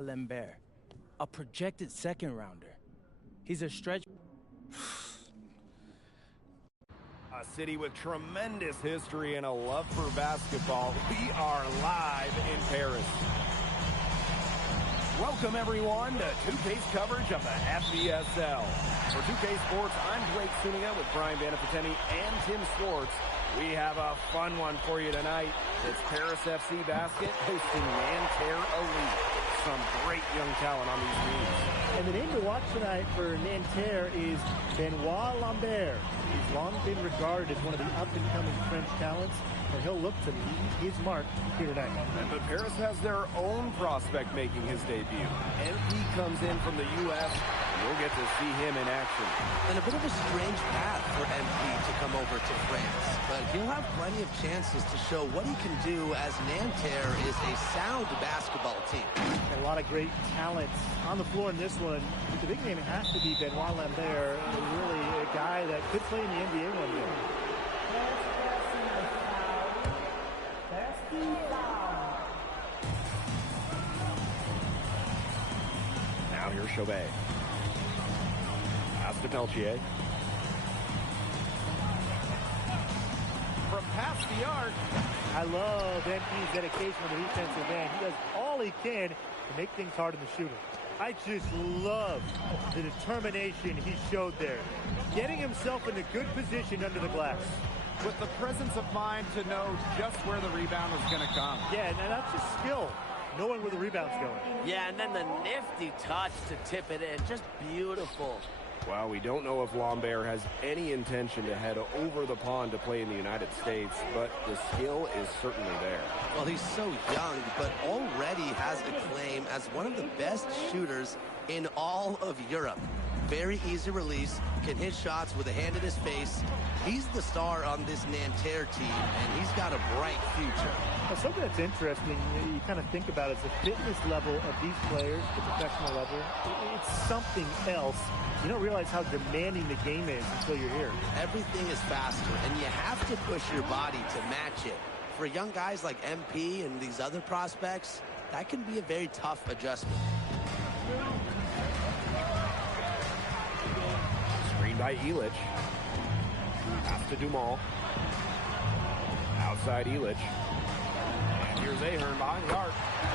Lambert, a projected second rounder. He's a stretch. A city with tremendous history and a love for basketball. We are live in Paris. Welcome, everyone, to 2K's coverage of the FBSL. For 2K Sports, I'm Blake Sunia with Brian Banafiteni and Tim Swartz. We have a fun one for you tonight. It's Paris FC Basket hosting Nanterre Elite. Some great young talent on these teams. And the name to watch tonight for Nanterre is Benoit Lambert. He's long been regarded as one of the up-and-coming French talents, and he'll look to leave his mark here tonight. But Paris has their own prospect making his debut. MP comes in from the U.S. You'll get to see him in action. And a bit of a strange path for MP to come over to France, but he'll have plenty of chances to show what he can do, as Nanterre is a sound basketball team. And a lot of great talent on the floor in this one. The big name has to be Benoit Lambert, really a guy that could play in the NBA one day. Now here's Chauvet. Pass to Peltier. From past the arc. I love MP's dedication on the defensive end. He does all he can to make things hard in the shooting. I just love the determination he showed there, getting himself in a good position under the glass. With the presence of mind to know just where the rebound was going to come. Yeah, and that's just skill, knowing where the rebound's going. Yeah, and then the nifty touch to tip it in. Just beautiful. Well, we don't know if Lambert has any intention to head over the pond to play in the United States, but the skill is certainly there. Well, he's so young, but already has a claim as one of the best shooters in all of Europe. Very easy release, can hit shots with a hand in his face. He's the star on this Nanterre team, and he's got a bright future. Now, something that's interesting, you kind of think about, is the fitness level of these players, the professional level. It's something else. You don't realize how demanding the game is until you're here. Everything is faster, and you have to push your body to match it. For young guys like MP and these other prospects, that can be a very tough adjustment. Screen by Illich. Pass to Dumas. Outside Illich. And here's Ahern behind the arc.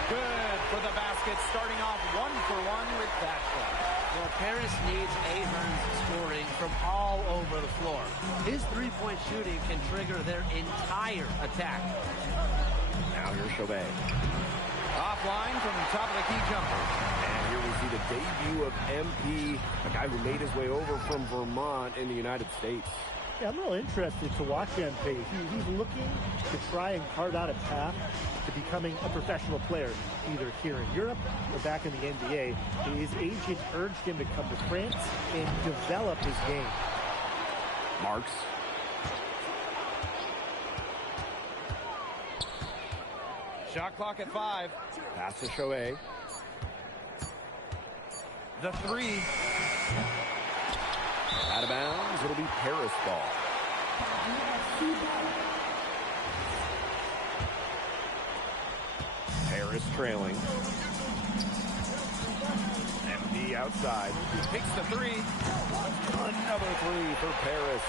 Good for the basket, starting off 1-for-1 with that play. Well, Paris needs Ahern's scoring from all over the floor. His three-point shooting can trigger their entire attack. Now here's Chauvet. Offline from the top of the key jumper. And here we see the debut of MP, a guy who made his way over from Vermont in the United States. Yeah, I'm real interested to watch MP. He's looking to try and carve out a path to becoming a professional player, either here in Europe or back in the NBA. His agent urged him to come to France and develop his game. Marks. Shot clock at 5. Pass to Chauvet. The three. Out of bounds. It'll be Paris ball. Paris trailing. MP outside. Takes the three. Another three for Paris.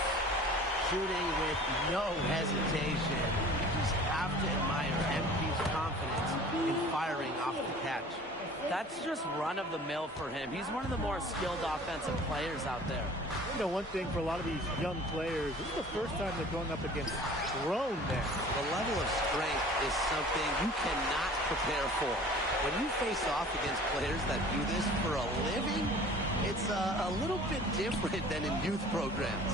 Shooting with no hesitation. You just have to admire MP's confidence in firing off the catch. That's just run-of-the-mill for him. He's one of the more skilled offensive players out there. You know, one thing for a lot of these young players, this is the first time they're going up against grown men. The level of strength is something you cannot prepare for. When you face off against players that do this for a living, it's a little bit different than in youth programs.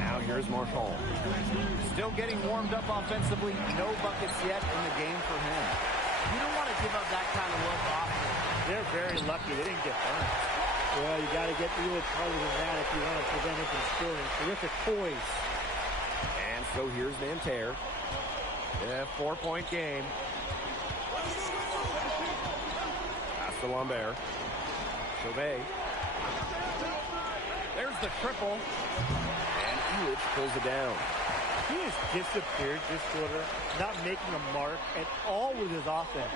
Now here's Marchand. Still getting warmed up offensively. No buckets yet in the game for him. You don't want to give up that kind of look often. They're very lucky they didn't get burned. Well, you got to get Illich harder than that if you want to prevent him from scoring. Terrific poise. And so here's Nanterre. A 4-point game. Pass to Lambert. Chauvet. There's the triple. And Illich pulls it down. He has disappeared this quarter, not making a mark at all with his offense.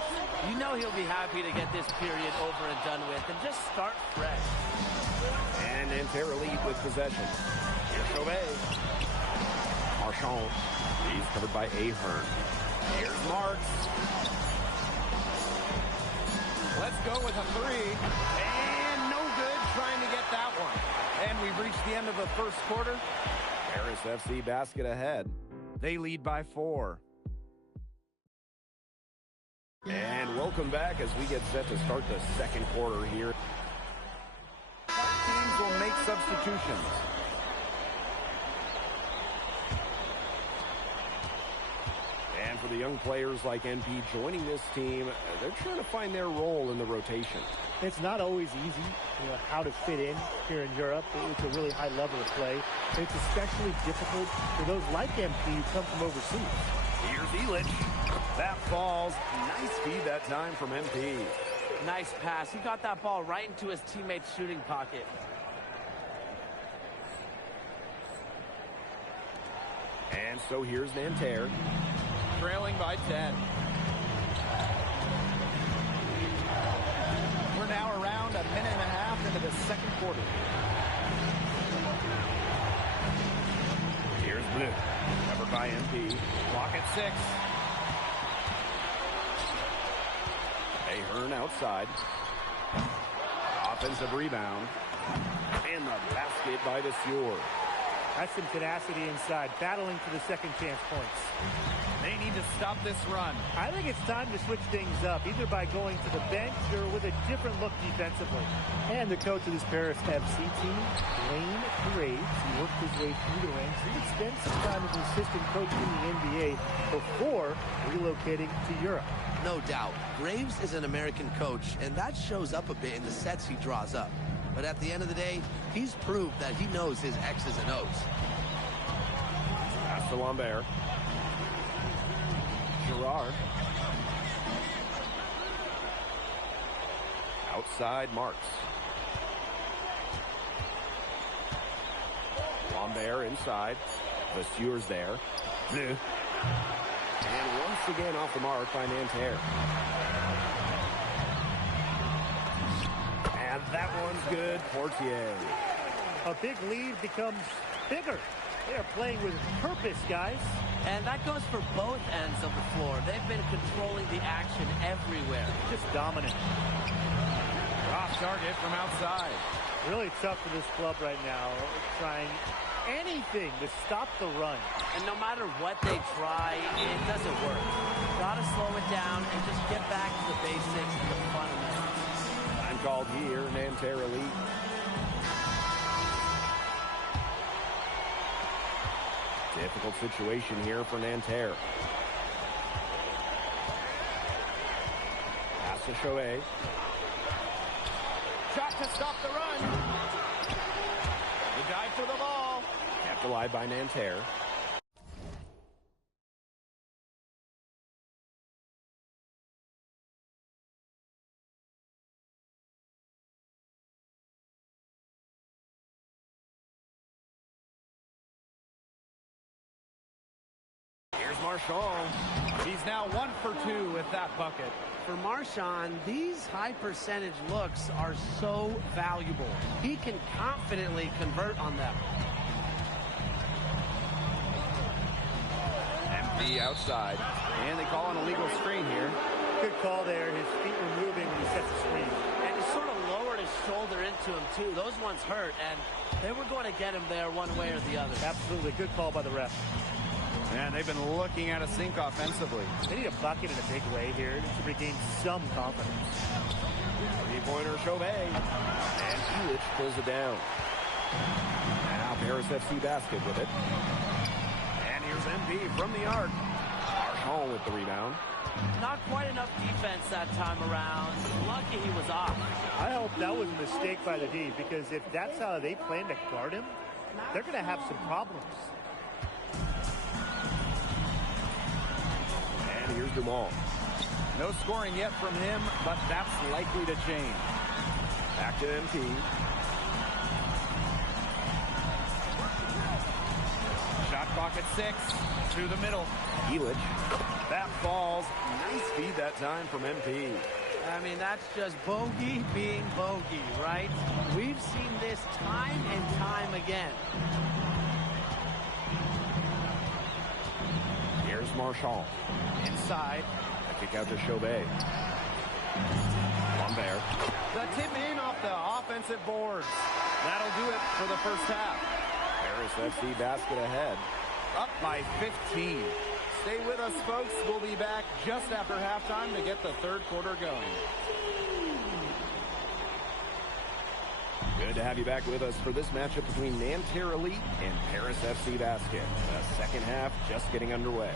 You know he'll be happy to get this period over and done with and just start fresh. And Nanterre lead with possession. Here's Chauvet. Marchand. He's covered by Ahern. Here's Marks. Let's go with a three. And no good trying to get that one. And we've reached the end of the first quarter. Paris FC basket ahead. They lead by 4. And welcome back as we get set to start the second quarter here. Teams will make substitutions. And for the young players like NP joining this team, they're trying to find their role in the rotation. It's not always easy, how to fit in here in Europe. It's a really high level of play. It's especially difficult for those like MP who come from overseas. Here's Illich. That falls. Nice feed that time from MP. Nice pass. He got that ball right into his teammate's shooting pocket. And so here's Nanterre. Trailing by 10. We're now around a minute and a half into the second quarter. Here's Bleu. Covered by MP. Clock at 6. Ahern outside. Offensive rebound. And the basket by Vasseur. That's some tenacity inside, battling for the second chance points. They need to stop this run. I think it's time to switch things up, either by going to the bench or with a different look defensively. And the coach of this Paris FC team, Wayne Graves, he worked his way through the ranks. He would spend some time as an assistant coach in the NBA before relocating to Europe. No doubt. Graves is an American coach, and that shows up a bit in the sets he draws up. But at the end of the day, he's proved that he knows his X's and O's. Pass to Lambert. Girard. Outside Marks. Lambert inside. Vasseur's there. And once again off the mark by Nanterre. And that one's good. Portier. A big lead becomes bigger. They are playing with purpose, guys. And that goes for both ends of the floor. They've been controlling the action everywhere. Just dominant. Off target from outside. Really tough for this club right now. Trying anything to stop the run. And no matter what they try, it doesn't work. Gotta slow it down and just get back to the basics and the fundamentals. Time called here, Nanterre lead. Difficult situation here for Nanterre. Pass to Chauvet. Shot to stop the run. The dive for the ball. Kept alive by Nanterre. Here's Marchand. He's now 1 for 2 with that bucket. For Marchand, these high percentage looks are so valuable. He can confidently convert on them. MP outside. And they call an illegal screen here. Good call there. His feet were moving when he set the screen. And he sort of lowered his shoulder into him, too. Those ones hurt, and they were going to get him there one way or the other. Absolutely. Good call by the ref. And they've been looking at a sink offensively. They need a bucket in a big way here to regain some confidence. Three-pointer Chauvet. And Illich pulls it down. Now Paris FC basket with it. And here's MP from the arc. Marchand with the rebound. Not quite enough defense that time around. Lucky he was off. I hope that was a mistake by the D, because if that's how they plan to guard him, they're going to have some problems. And here's Dumont. No scoring yet from him, but that's likely to change. Back to MP. Shot pocket 6. To the middle. Elich. That falls. Nice feed that time from MP. I mean, that's just bogey being bogey, right? We've seen this time and time again. Here's Marshall. Inside. A kick out to Chauvet. Lambert. The tip in off the offensive boards. That'll do it for the first half. Paris FC basket ahead. Up by 15. Stay with us, folks. We'll be back just after halftime to get the third quarter going. Good to have you back with us for this matchup between Nanterre Elite and Paris FC Basket. The second half just getting underway.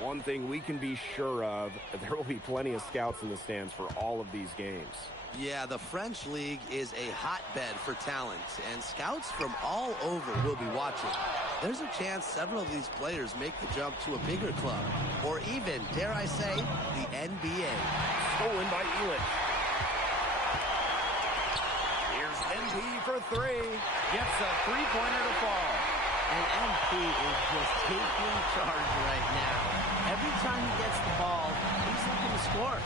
One thing we can be sure of, there will be plenty of scouts in the stands for all of these games. Yeah, the French League is a hotbed for talent, and scouts from all over will be watching. There's a chance several of these players make the jump to a bigger club, or even, dare I say, the NBA. Stolen by Elich. Here's MP for 3. Gets a three-pointer to fall. And MP is just taking charge right now. Every time he gets the ball, he's looking to score.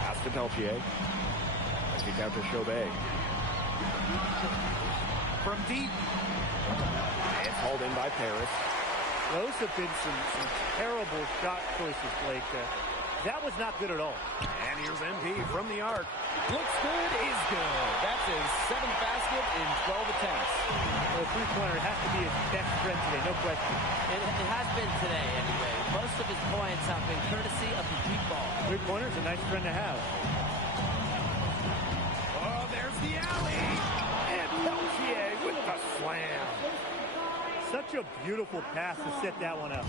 Pass to Peltier. Kick out to Chauvet. From deep. It's hauled in by Paris. Those have been some terrible shot choices, Blake. That was not good at all. And here's MP from the arc. Looks good, is good. That's his 7th basket in 12 attempts. The three-pointer has to be his best friend today, no question. It has been today, anyway. Most of his points have been courtesy of the deep ball. Three-pointer's a nice friend to have. Oh, there's the alley. And Peltier with the slam. Such a beautiful pass to set that one up.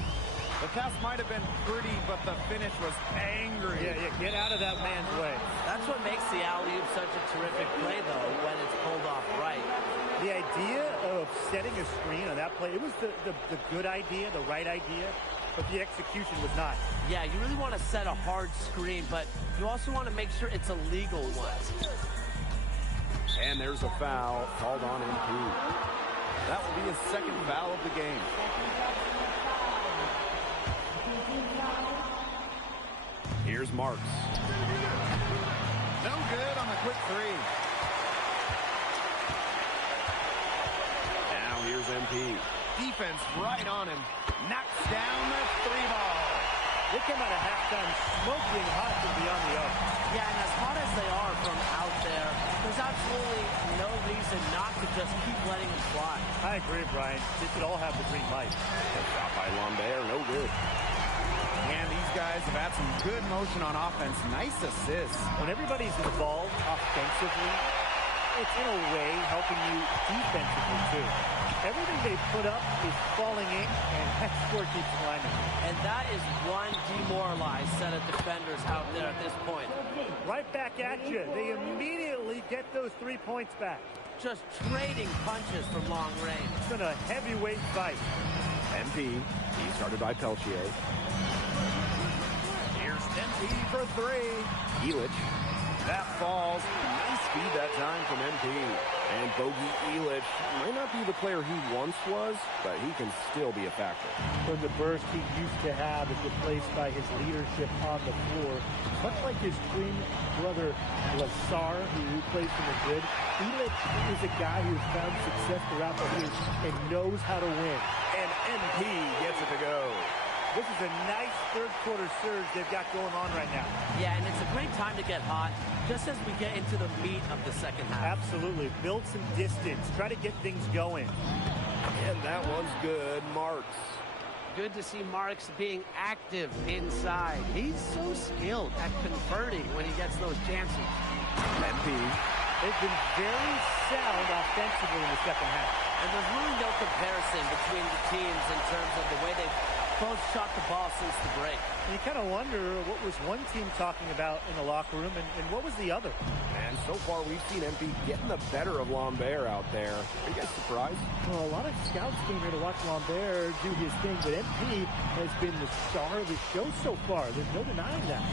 The pass might have been pretty, but the finish was angry. Yeah, get out of that man's way. That's what makes the alley-oop such a terrific play, though, when it's pulled off right. The idea of setting a screen on that play, it was the good idea, the right idea, but the execution was not. Yeah, you really want to set a hard screen, but you also want to make sure it's a legal one. And there's a foul called on MP. That will be his 2nd foul of the game. Here's Marks. No good on the quick 3. Now here's MP. Defense right on him. Knocks down the 3-ball. They came out of halftime smoking hot from beyond the arc. Yeah, and as hot as they are from out there, there's absolutely no reason not to just keep letting them fly. I agree, Brian. They should all have the green light. Shot by Lambert, no good. And these guys have had some good motion on offense. Nice assists. When everybody's involved offensively, it's in a way helping you defensively too. Everything they put up is falling in, and that score keeps climbing. And that is one demoralized set of defenders out there at this point. Right back at you. They immediately get those 3 points back. Just trading punches from long range. It's been a heavyweight fight. MP, he started by Peltier. Here's MP for 3. Elich. That falls. Nice feed that time from MP. And Bogey Elich might not be the player he once was, but he can still be a factor. When the burst he used to have is replaced by his leadership on the floor, much like his twin brother Lassar, who plays for Madrid, Elich is a guy who has found success throughout the years and knows how to win. And MP gets it to go. This is a nice third-quarter surge they've got going on right now. Yeah, and it's a great time to get hot, just as we get into the meat of the second half. Absolutely. Build some distance. Try to get things going. And that one's good. Marks. Good to see Marks being active inside. He's so skilled at converting when he gets those chances. MP. They've been very sound offensively in the second half. And there's really no comparison between the teams in terms of the way they've both shot the ball since the break. And you kind of wonder what was one team talking about in the locker room and what was the other. And so far we've seen MP getting the better of Lambert out there. Are you guys surprised? Well, a lot of scouts came here to watch Lambert do his thing, but MP has been the star of the show so far. There's no denying that.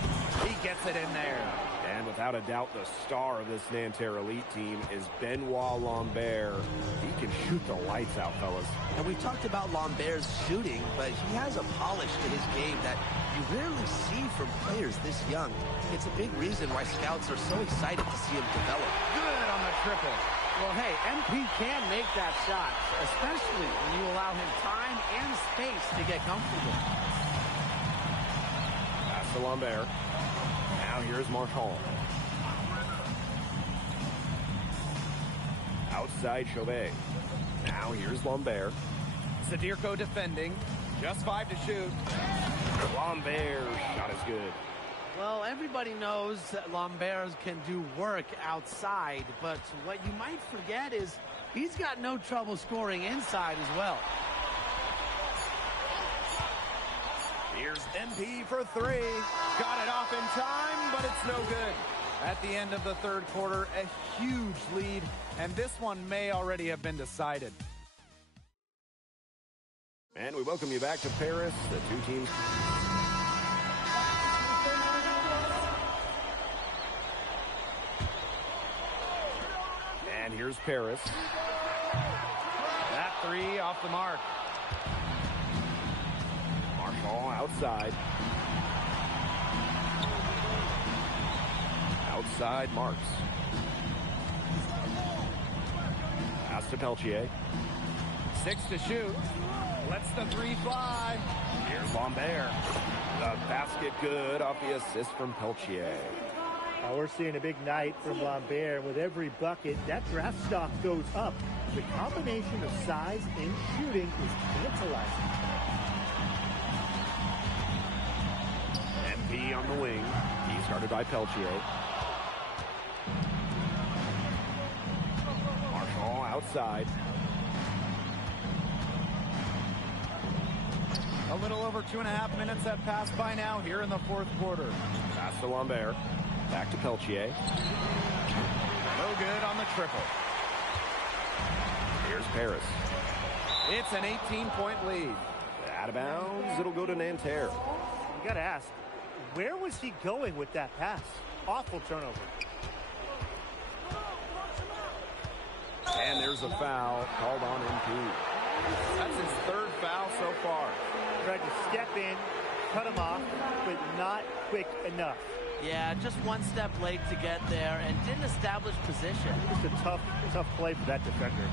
He gets it in there. And without a doubt, the star of this Nanterre Elite team is Benoit Lambert. He can shoot the lights out, fellas. And we talked about Lambert's shooting, but he has a polish to his game that you rarely see from players this young. It's a big reason why scouts are so excited to see him develop. Good on the triple. Well, hey, MP can make that shot, especially when you allow him time and space to get comfortable. Pass to Lambert. Now here's Marchand. Outside Chauvet. Now here's Lambert. Zadirko defending. Just 5 to shoot. Lambert shot is good. Well, everybody knows that Lambert can do work outside, but what you might forget is he's got no trouble scoring inside as well. Here's MP for 3. Got it off in time, but it's no good. At the end of the third quarter, a huge lead, and this one may already have been decided. And we welcome you back to Paris. The two teams. And here's Paris. That 3 off the mark. Marchand outside. Outside Marks. Pass to Peltier. 6 to shoot. Lets the 3 fly. Here's Lambert. The basket good off the assist from Peltier. We're seeing a big night from Lambert. With every bucket, that draft stock goes up. The combination of size and shooting is tantalizing. MP on the wing. He's guarded by Peltier. Marchand outside. A little over 2.5 minutes have passed by now here in the fourth quarter. Pass to Lambert. Back to Peltier. No good on the triple. Here's Paris. It's an 18-point lead. Out of bounds. It'll go to Nanterre. You got to ask, where was he going with that pass? Awful turnover. And there's a foul called on MP. That's his third foul so far. Tried to step in, cut him off, but not quick enough. Yeah, just one step late to get there and didn't establish position. Just a tough play for that defender.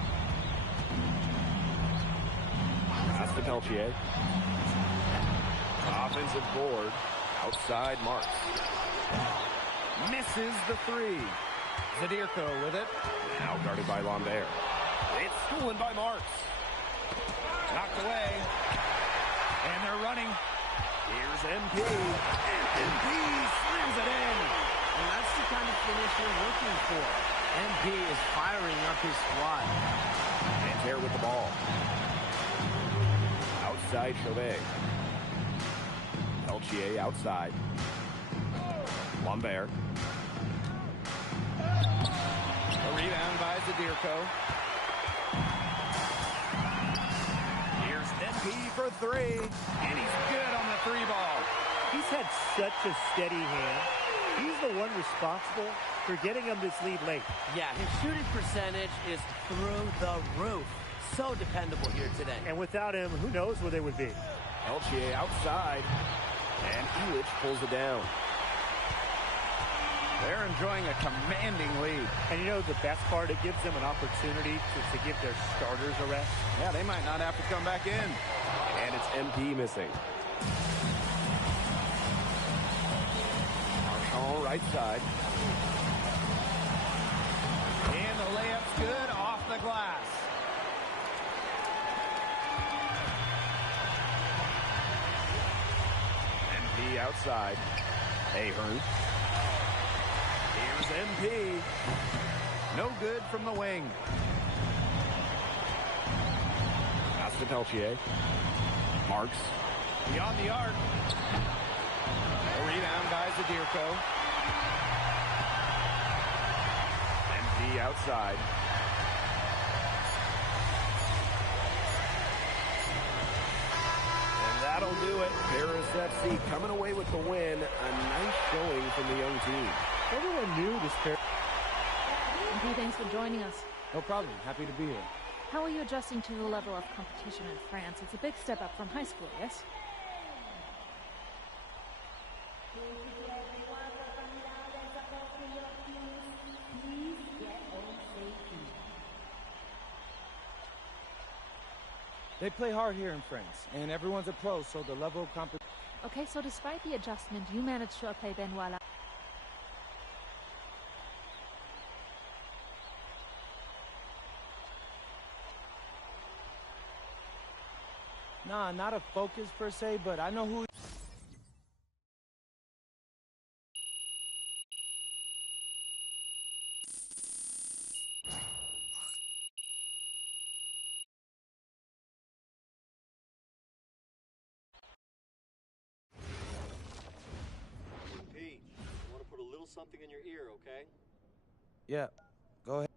Pass to Peltier. Offensive board. Outside Marks. Misses the 3. Zadirko with it. Now guarded by Lambert. It's stolen by Marks. Knocked away. And they're running. Here's MP. And MP slams it in. And that's the kind of finish you're looking for. MP is firing up his squad. Nanterre with the ball. Outside Chauvet. Peltier outside. Lambert. A rebound by Zadirko. Here's MP for 3. And he's good on the 3 ball. He's had such a steady hand. He's the one responsible for getting him this lead late. Yeah, his shooting percentage is through the roof. So dependable here today. And without him, who knows where they would be. Peltier outside. And Elich pulls it down. They're enjoying a commanding lead. And you know the best part? It gives them an opportunity to give their starters a rest. Yeah, they might not have to come back in. And it's MP missing. Marchand right side. And the layup's good off the glass. MP outside. Ahern. Here's MP. No good from the wing. Pass to Peltier. Marks. Beyond the arc. A rebound by Zadirko. MP outside. And that'll do it. Paris FC coming away with the win. A nice showing from the young team. Everyone knew this pair. MP, thanks for joining us. No problem. Happy to be here. How are you adjusting to the level of competition in France? It's a big step up from high school, yes? They play hard here in France, and everyone's a pro, so the level of competition... Okay, so despite the adjustment, you managed to outplay Benoit. Nah, not a focus per se, but I know who... Pete, I want to put a little something in your ear, okay? Yeah, go ahead.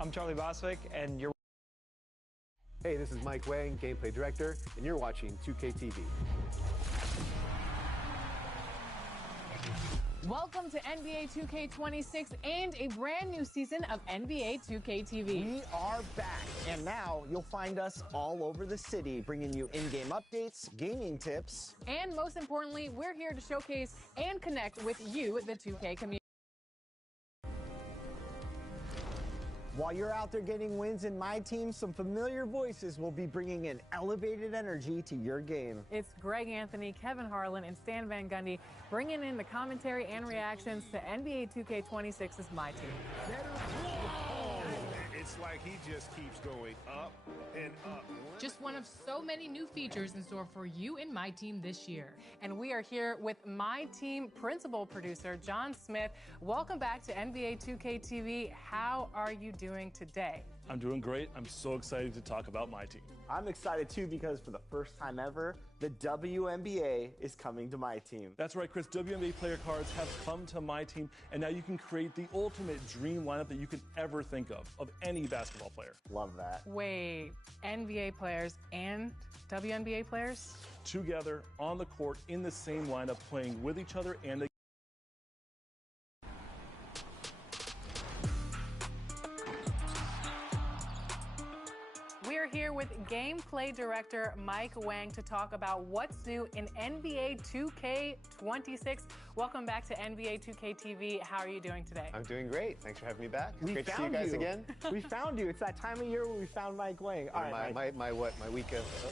I'm Charlie Boswick, and you're... Hey, this is Mike Wang, Gameplay Director, and you're watching 2K TV. Welcome to NBA 2K26 and a brand new season of NBA 2K TV. We are back, and now you'll find us all over the city, bringing you in-game updates, gaming tips. And most importantly, we're here to showcase and connect with you, the 2K community. While you're out there getting wins in my team, some familiar voices will be bringing an elevated energy to your game. It's Greg Anthony, Kevin Harlan, and Stan Van Gundy bringing in the commentary and reactions to NBA 2K26's My Team. It's like he just keeps going up and up. Just one of so many new features in store for you and My Team this year. And we are here with My Team principal producer, John Smith. Welcome back to NBA 2K TV. How are you doing today? I'm doing great. I'm so excited to talk about My Team. I'm excited too because for the first time ever, the WNBA is coming to My Team. That's right, Chris. WNBA player cards have come to My Team, and now you can create the ultimate dream lineup that you could ever think of any basketball player. Love that. Wait, NBA players and WNBA players? Together, on the court, in the same lineup, playing with each other and We're here with gameplay director Mike Wang to talk about what's new in NBA 2K26. Welcome back to NBA 2K TV. How are you doing today? I'm doing great. Thanks for having me back. It's We great to see found you guys you. again. We found you. It's that time of year where we found Mike Wang. All right, Mike. My week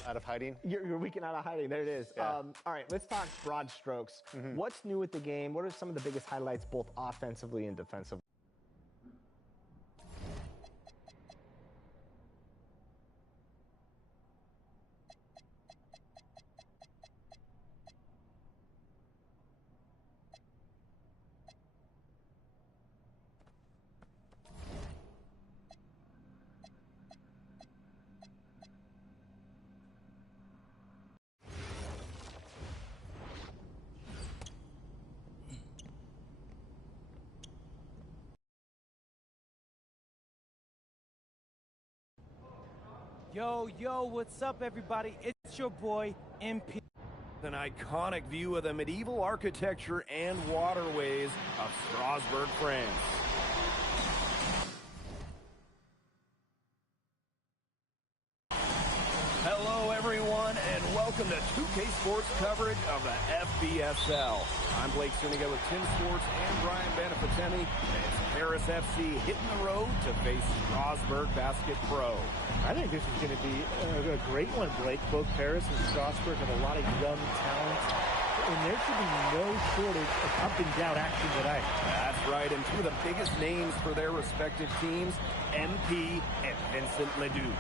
out of hiding? Your weekend out of hiding. There it is. Yeah. All right, let's talk broad strokes. What's new with the game? What are some of the biggest highlights, both offensively and defensively? Yo, what's up, everybody? It's your boy, MP. An iconic view of the medieval architecture and waterways of Strasbourg, France. Hello, everyone, and welcome to 2K Sports coverage of the FBSL. I'm Blake Suniga with Tim Sports and Brian Benefitemi. It's Paris FC hitting the road to face Strasbourg Basket Pro. I think this is going to be a great one, Blake. Both Paris and Strasbourg have a lot of young talent, and there should be no shortage of up-and-down action tonight. That's right, and two of the biggest names for their respective teams, MP and Vincent Ledoux.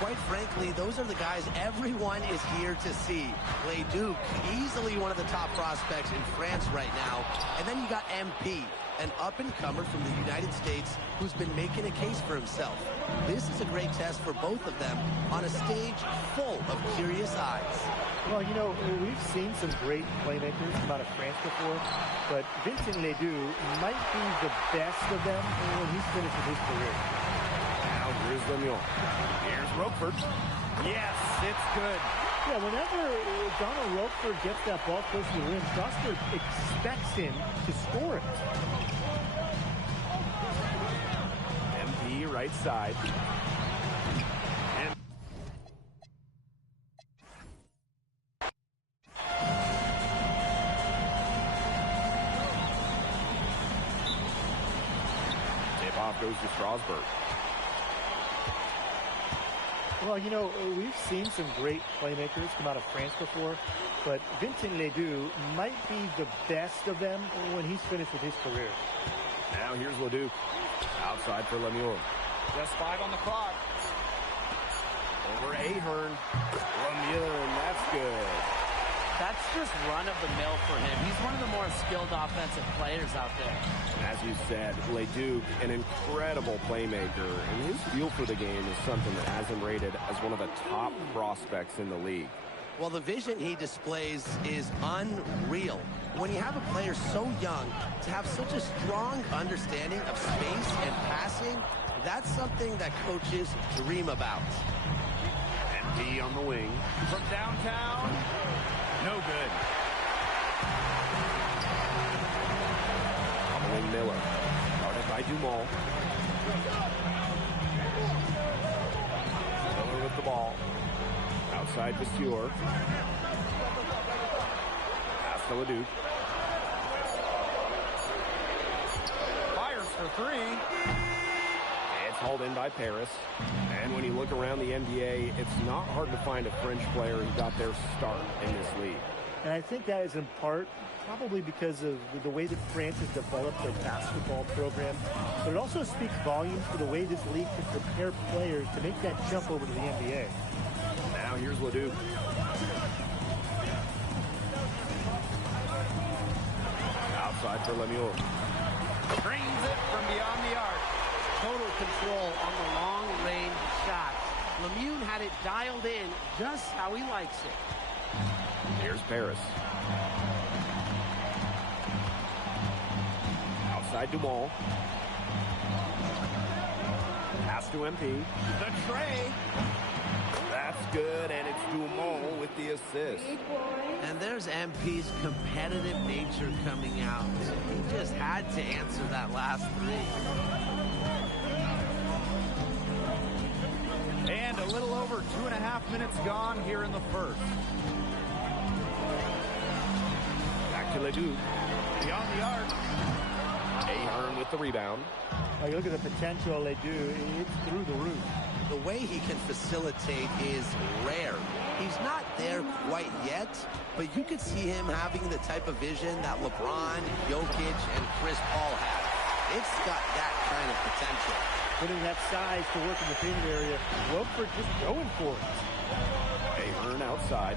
Quite frankly, those are the guys everyone is here to see. Leduc, easily one of the top prospects in France right now. And then you got MP, an up-and-comer from the United States who's been making a case for himself. This is a great test for both of them on a stage full of curious eyes. Well, you know, we've seen some great playmakers come out of France before, but Vincent Leduc might be the best of them when he's finished with his career. Now here's Lemieux. Here's Roquefort. Yes, it's good. Yeah, whenever Donald Roquefort gets that ball close to the rim, Strasburg expects him to score it. MP right side. And tip off goes to Strasburg. Well, you know, we've seen some great playmakers come out of France before, but Vincent Leduc might be the best of them when he's finished with his career. Now here's Leduc. Outside for Lemieux. Just 5 on the clock. Over Ahern. Lemieux, that's good. That's just run-of-the-mill for him. He's one of the more skilled offensive players out there. As you said, Leduc, an incredible playmaker, and his feel for the game is something that has him rated as one of the top prospects in the league. Well, the vision he displays is unreal. When you have a player so young, to have such a strong understanding of space and passing, that's something that coaches dream about. MP on the wing. From downtown, no good. On the wing, Miller. Guarded by Dumont. Miller with the ball. Outside Vasseur. Pass to Leduc. Fires for 3. It's hauled in by Paris. And when you look around the NBA, it's not hard to find a French player who got their start in this league. And I think that is in part probably because of the way that France has developed their basketball program. But it also speaks volumes for the way this league can prepare players to make that jump over to the NBA. Now here's Leduc. Outside for Lemieux. Brings it from beyond the arc. Total control on the long-range shots. Lemieux had it dialed in just how he likes it. Here's Paris. Outside Dumont. Pass to MP. The tray. That's good, and it's Dumont with the assist. And there's MP's competitive nature coming out. He just had to answer that last 3. And a little over 2.5 minutes gone here in the first. Back to Leduc. Beyond the arc. Ahern with the rebound. Oh, you look at the potential they do, it's through the roof. The way he can facilitate is rare. He's not there quite yet, but you could see him having the type of vision that LeBron, Jokic, and Chris Paul have. It's got that kind of potential. Putting that size to work in the painted area, Roquefort just going for it. Ahern outside.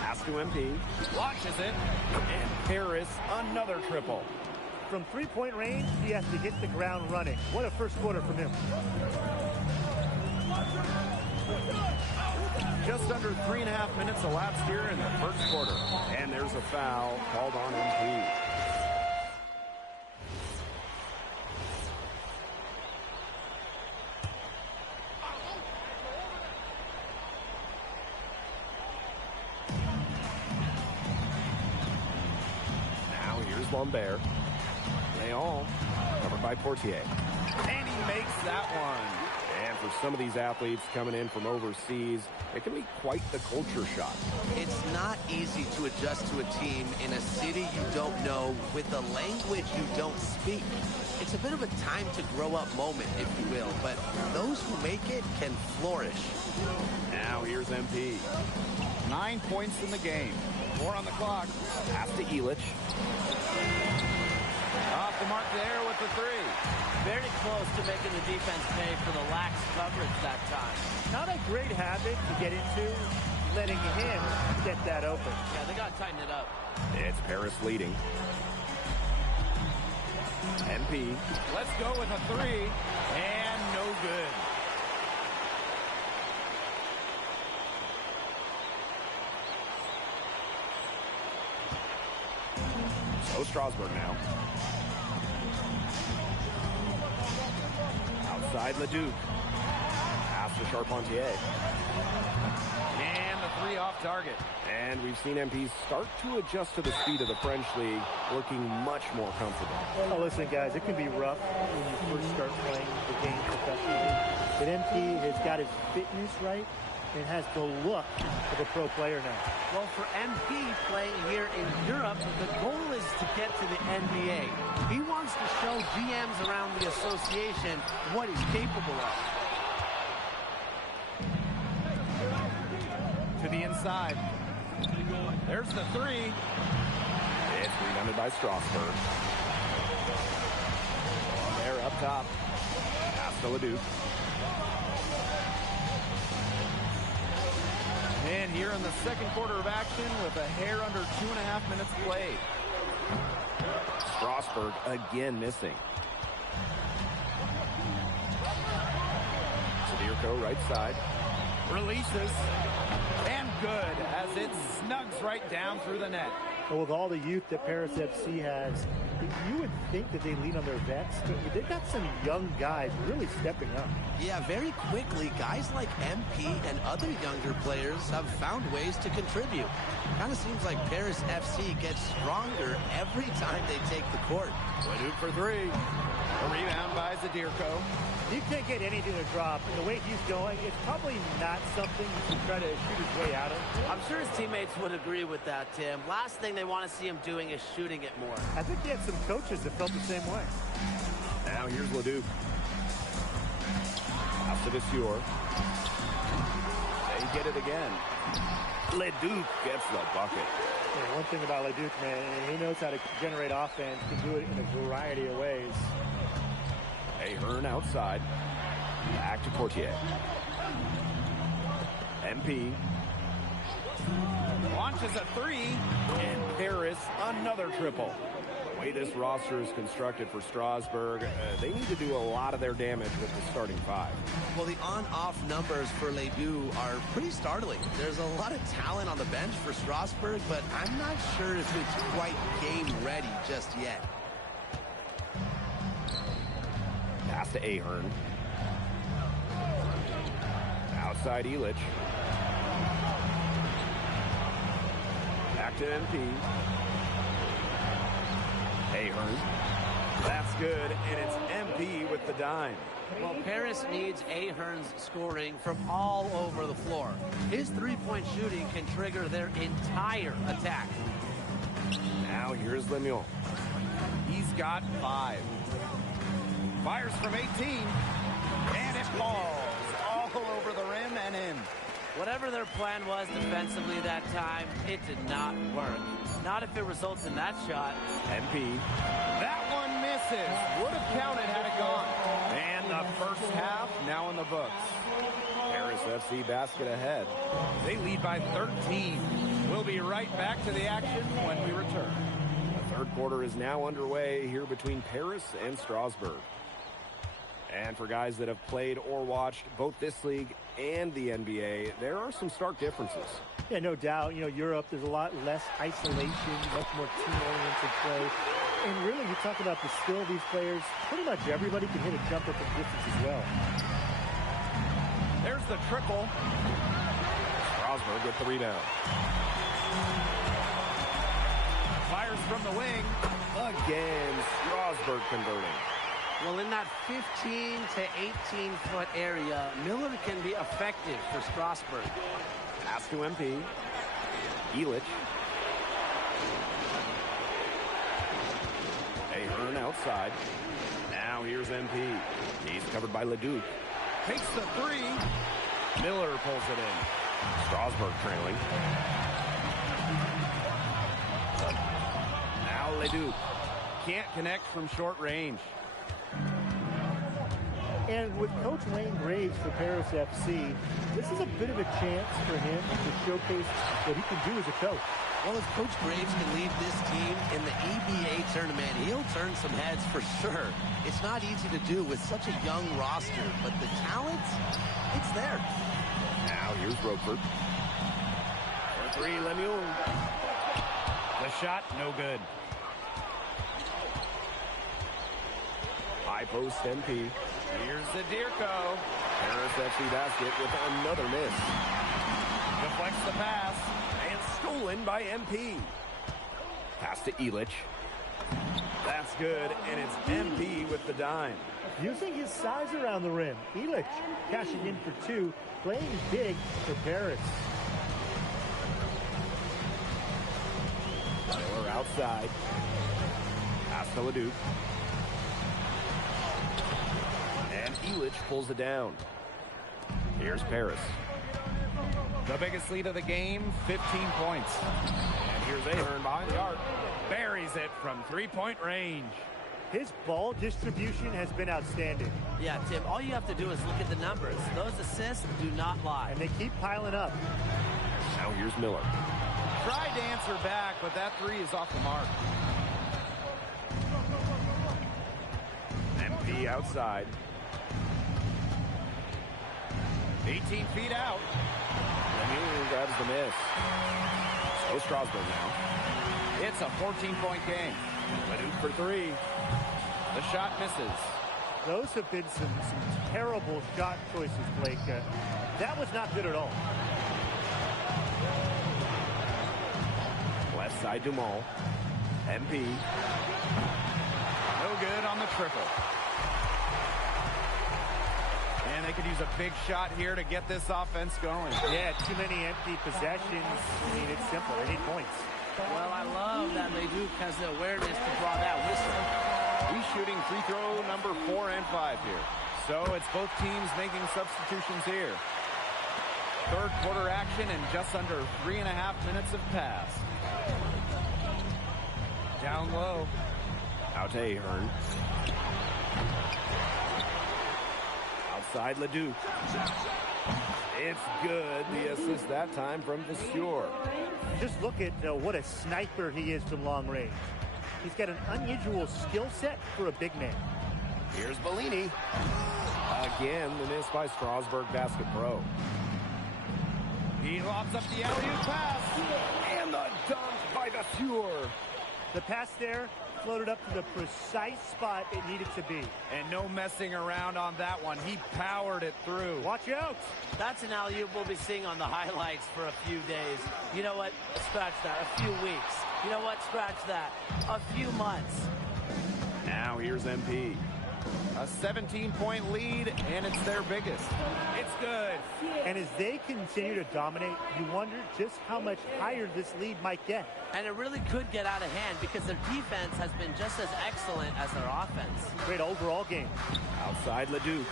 Pass to MP. Launches it. And Paris, another triple. From three-point range, he has to hit the ground running. What a first quarter from him. Just under 3.5 minutes elapsed here in the first quarter. And there's a foul called on MP. Now here's Lambert. Leon, covered by Portier. And he makes that one. And for some of these athletes coming in from overseas, it can be quite the culture shock. It's not easy to adjust to a team in a city you don't know with a language you don't speak. It's a bit of a time to grow up moment, if you will, but those who make it can flourish. Now here's MP. 9 points in the game. 4 on the clock. Pass to Illich. Off the mark there with the three. Very close to making the defense pay for the lax coverage that time. Not a great habit to get into, letting him get that open. Yeah, they got to tighten it up. It's Paris leading. MP. Let's go with a three. And no good. So Strasburg now. Outside Leduc. Pass to Charpentier. And the three off target. And we've seen MPs start to adjust to the speed of the French league, looking much more comfortable. Well, listen, guys, it can be rough when you first start playing the game professionally. But MP has got his fitness right and has the look of a pro player now. Well, for MP playing here in Europe, the goal is to get to the NBA. He wants to show GMs around the association what he's capable of. To the inside. There's the three. It's rebounded by Strasburg. There up top. Pass to Leduc. And here in the second quarter of action with a hair under 2.5 minutes played. Strasburg again missing. Sadirko right side. Releases. And good as it snugs right down through the net. Well, with all the youth that Paris FC has, you would think that they lean on their vets, but they've got some young guys really stepping up. Yeah, very quickly, guys like MP and other younger players have found ways to contribute. Kind of seems like Paris FC gets stronger every time they take the court. Leduc for three. A rebound by Sadirko. He can't get anything to drop. And the way he's going, it's probably not something you can try to shoot his way out of. I'm sure his teammates would agree with that, Tim. Last thing they want to see him doing is shooting it more. I think he had some coaches that felt the same way. Now here's Leduc. Out to Viseur. They get it again. Leduc gets the bucket. Yeah, one thing about Leduc, man, he knows how to generate offense, can do it in a variety of ways. Ahern outside. Back to Courtier. MP. Launches a three. And Paris another triple. The way this roster is constructed for Strasburg, they need to do a lot of their damage with the starting five. Well, the on-off numbers for Ledoux are pretty startling. There's a lot of talent on the bench for Strasburg, but I'm not sure if it's quite game ready just yet. Pass to Ahern. Outside Illich. Back to MP. Ahern. That's good, and it's MP with the dime. Well, Paris needs Ahern's scoring from all over the floor. His three-point shooting can trigger their entire attack. Now here's Lemieux. He's got 5. Fires from 18, and it falls all over the rim and in. Whatever their plan was defensively that time, it did not work. Not if it results in that shot. MP. That one misses. Would have counted had it gone. And the first half now in the books. Paris FC basket ahead. They lead by 13. We'll be right back to the action when we return. The third quarter is now underway here between Paris and Strasburg. And for guys that have played or watched both this league and the NBA, there are some stark differences. Yeah, no doubt. You know, Europe, there's a lot less isolation, much more team-oriented play. And really, you talk about the skill of these players, pretty much everybody can hit a jumper from distance as well. There's the triple. Strasburg with the rebound. Fires from the wing. Again, Strasburg converting. Well, in that 15 to 18-foot area, Miller can be effective for Strasburg. Pass to MP. Illich. Ahern outside. Now here's MP. He's covered by Leduc. Takes the three. Miller pulls it in. Strasburg trailing. Now Leduc. can't connect from short range. And with Coach Wayne Graves for Paris FC, this is a bit of a chance for him to showcase what he can do as a coach. Well, if Coach Graves can lead this team in the EBA tournament, he'll turn some heads for sure. It's not easy to do with such a young roster, but the talent, it's there. Now here's Roquefort. For three, Lemieux. The shot, no good. High post MP. Here's Zadirko. Paris FC basket with another miss. Deflects the pass. And stolen by MP. Pass to Ilic. That's good, and it's MP with the dime. Using his size around the rim. Ilic cashing in for two, playing big for Paris. Miller outside. Pass to Leduc. And Ilic pulls it down. Here's Paris. The biggest lead of the game, 15 points. And here's Ahern behind the arc. Buries it from three-point range. His ball distribution has been outstanding. Yeah, Tim, all you have to do is look at the numbers. Those assists do not lie. And they keep piling up. Now here's Miller. Tried to answer back, but that three is off the mark. MP outside. 18 feet out. Lemieux grabs the miss. So Strasburg now. It's a 14-point game. Leduc for three. The shot misses. Those have been some terrible shot choices, Blake. That was not good at all. Left side Dumont. MP. No good on the triple. And they could use a big shot here to get this offense going. Yeah, too many empty possessions. I mean, it's simple. They need points. Well, I love that Leduc has the awareness to draw that whistle. He's shooting free throw number 4 and 5 here. So it's both teams making substitutions here. Third quarter action and just under 3.5 minutes have passed. Down low. Out to Ahern. Outside Leduc. It's good. The assist that time from Vasseur. Just look at what a sniper he is from long range. He's got an unusual skill set for a big man. Here's Bellini. Again, the miss by Strasburg Basket Pro. He lobs up the alley-oop pass. And the dunk by Vasseur. The pass there floated up to the precise spot it needed to be. And no messing around on that one. He powered it through. Watch out. That's an alley-oop we'll be seeing on the highlights for a few days. You know what? Scratch that. A few weeks. You know what? Scratch that. A few months. Now here's MP. A 17-point lead, and it's their biggest. It's good. And as they continue to dominate, you wonder just how much higher this lead might get. And it really could get out of hand because their defense has been just as excellent as their offense. Great overall game. Outside Leduc.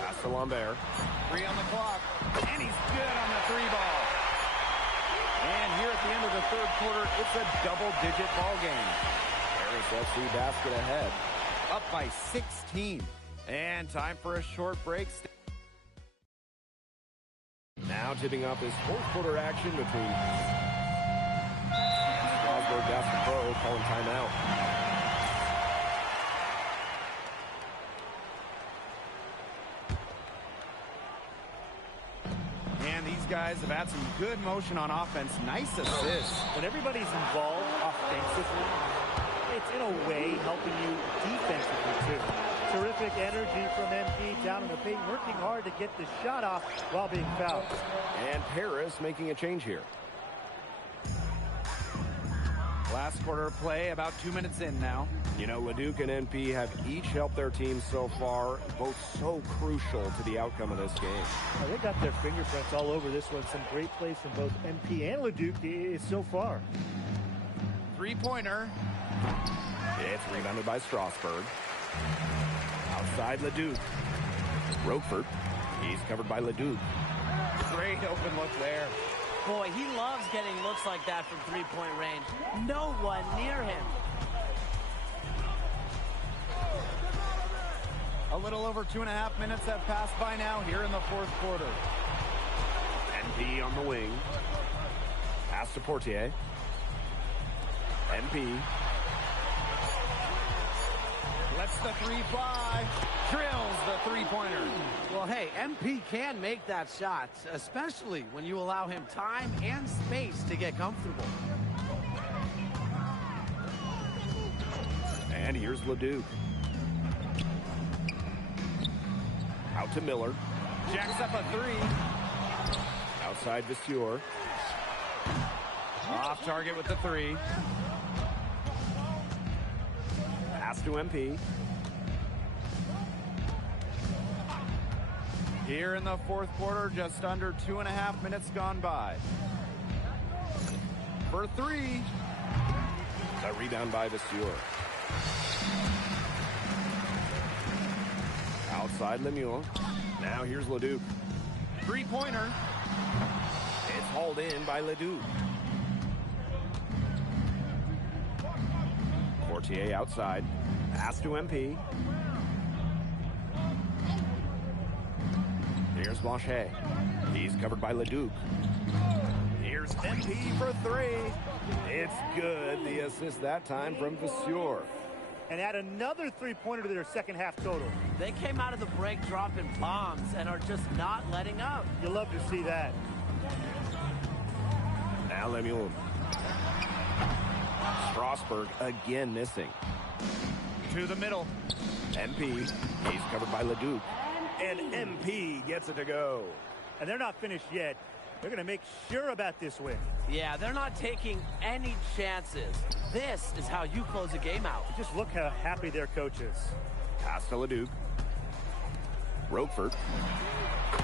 Pass to Lambert. 3 on the clock. And he's good on the 3 ball. And here at the end of the third quarter, it's a double-digit ball game. Paris FC basket ahead. Up by 16. And time for a short break. Now tipping off this fourth quarter action between Strasburg Basket Pro calling timeout. And these guys have had some good motion on offense. Nice assist. When everybody's involved offensively, it's in a way helping you defensively too. Terrific energy from MP down in the paint, working hard to get the shot off while being fouled. And Paris making a change here. Last quarter of play, about 2 minutes in now. You know, Leduc and MP have each helped their teams so far, both so crucial to the outcome of this game. Well, they got their fingerprints all over this one. Some great plays from both MP and Leduc so far. Three-pointer. It's rebounded by Strasburg. Outside Leduc. Roquefort. He's covered by Leduc. Great open look there. Boy, he loves getting looks like that from three-point range. No one near him. A little over 2.5 minutes have passed by now here in the fourth quarter. MP on the wing. Pass to Portier. MP. Lets the three fly. Drills the three-pointer. Well, hey, MP can make that shot, especially when you allow him time and space to get comfortable. And here's Leduc. Out to Miller. Jacks up a three. Outside Viseur. Off target with the three. Pass to MP. Here in the fourth quarter, just under 2.5 minutes gone by. For three. The rebound by Viseur. Outside Lemieux. Now here's Leduc. Three-pointer. It's hauled in by Leduc. Portier outside. Pass to MP. Here's Blanchet. He's covered by Leduc. Here's MP for three. It's good. The assist that time from Viseur. And add another three-pointer to their second half total. They came out of the break dropping bombs and are just not letting up. You love to see that. Now Lemieux. Strasburg again missing. To the middle. MP. He's covered by Leduc. And MP gets it to go. And they're not finished yet. They're going to make sure about this win. Yeah, they're not taking any chances. This is how you close a game out. Just look how happy their coach is. Pass to Leduc. Roquefort.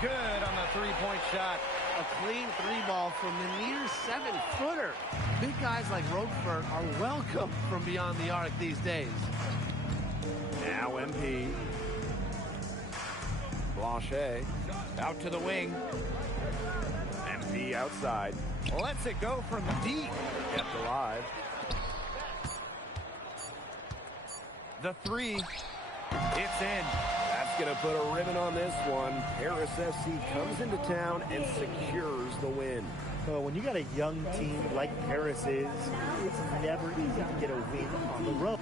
Good on the three-point shot. A clean three ball from the near 7-footer. Big guys like Roquefort are welcome from beyond the arc these days. Now MP. Blanchet. Out to the wing. MP outside. Lets it go from deep. Kept alive. The three. It's in. That's going to put a ribbon on this one. Paris FC comes into town and secures the win. So when you got a young team like Paris is, it's never easy to get a win on the road.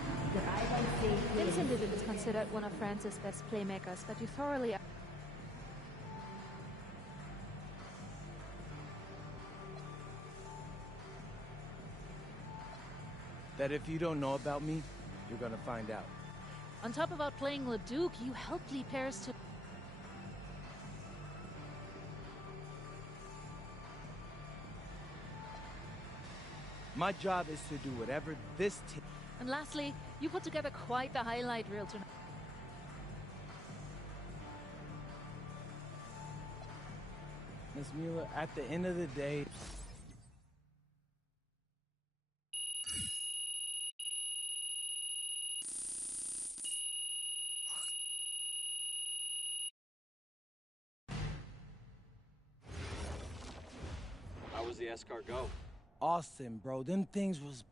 Vincent Didon is considered one of France's best playmakers, but you thoroughly... That if you don't know about me, you're gonna find out. On top of outplaying Leduc, you helped lead Paris to... My job is to do whatever this team... And lastly, you put together quite the highlight reel tonight. Ms. Mueller, at the end of the day... How was the escargot? Austin, bro, them things was...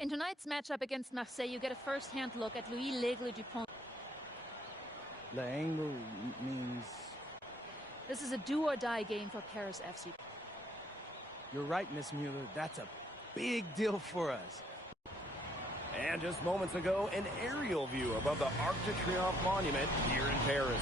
In tonight's matchup against Marseille, you get a first-hand look at Louis L'Aigle Dupont. L'Aigle means... This is a do-or-die game for Paris FC. You're right, Miss Mueller. That's a big deal for us. And just moments ago, an aerial view above the Arc de Triomphe monument here in Paris.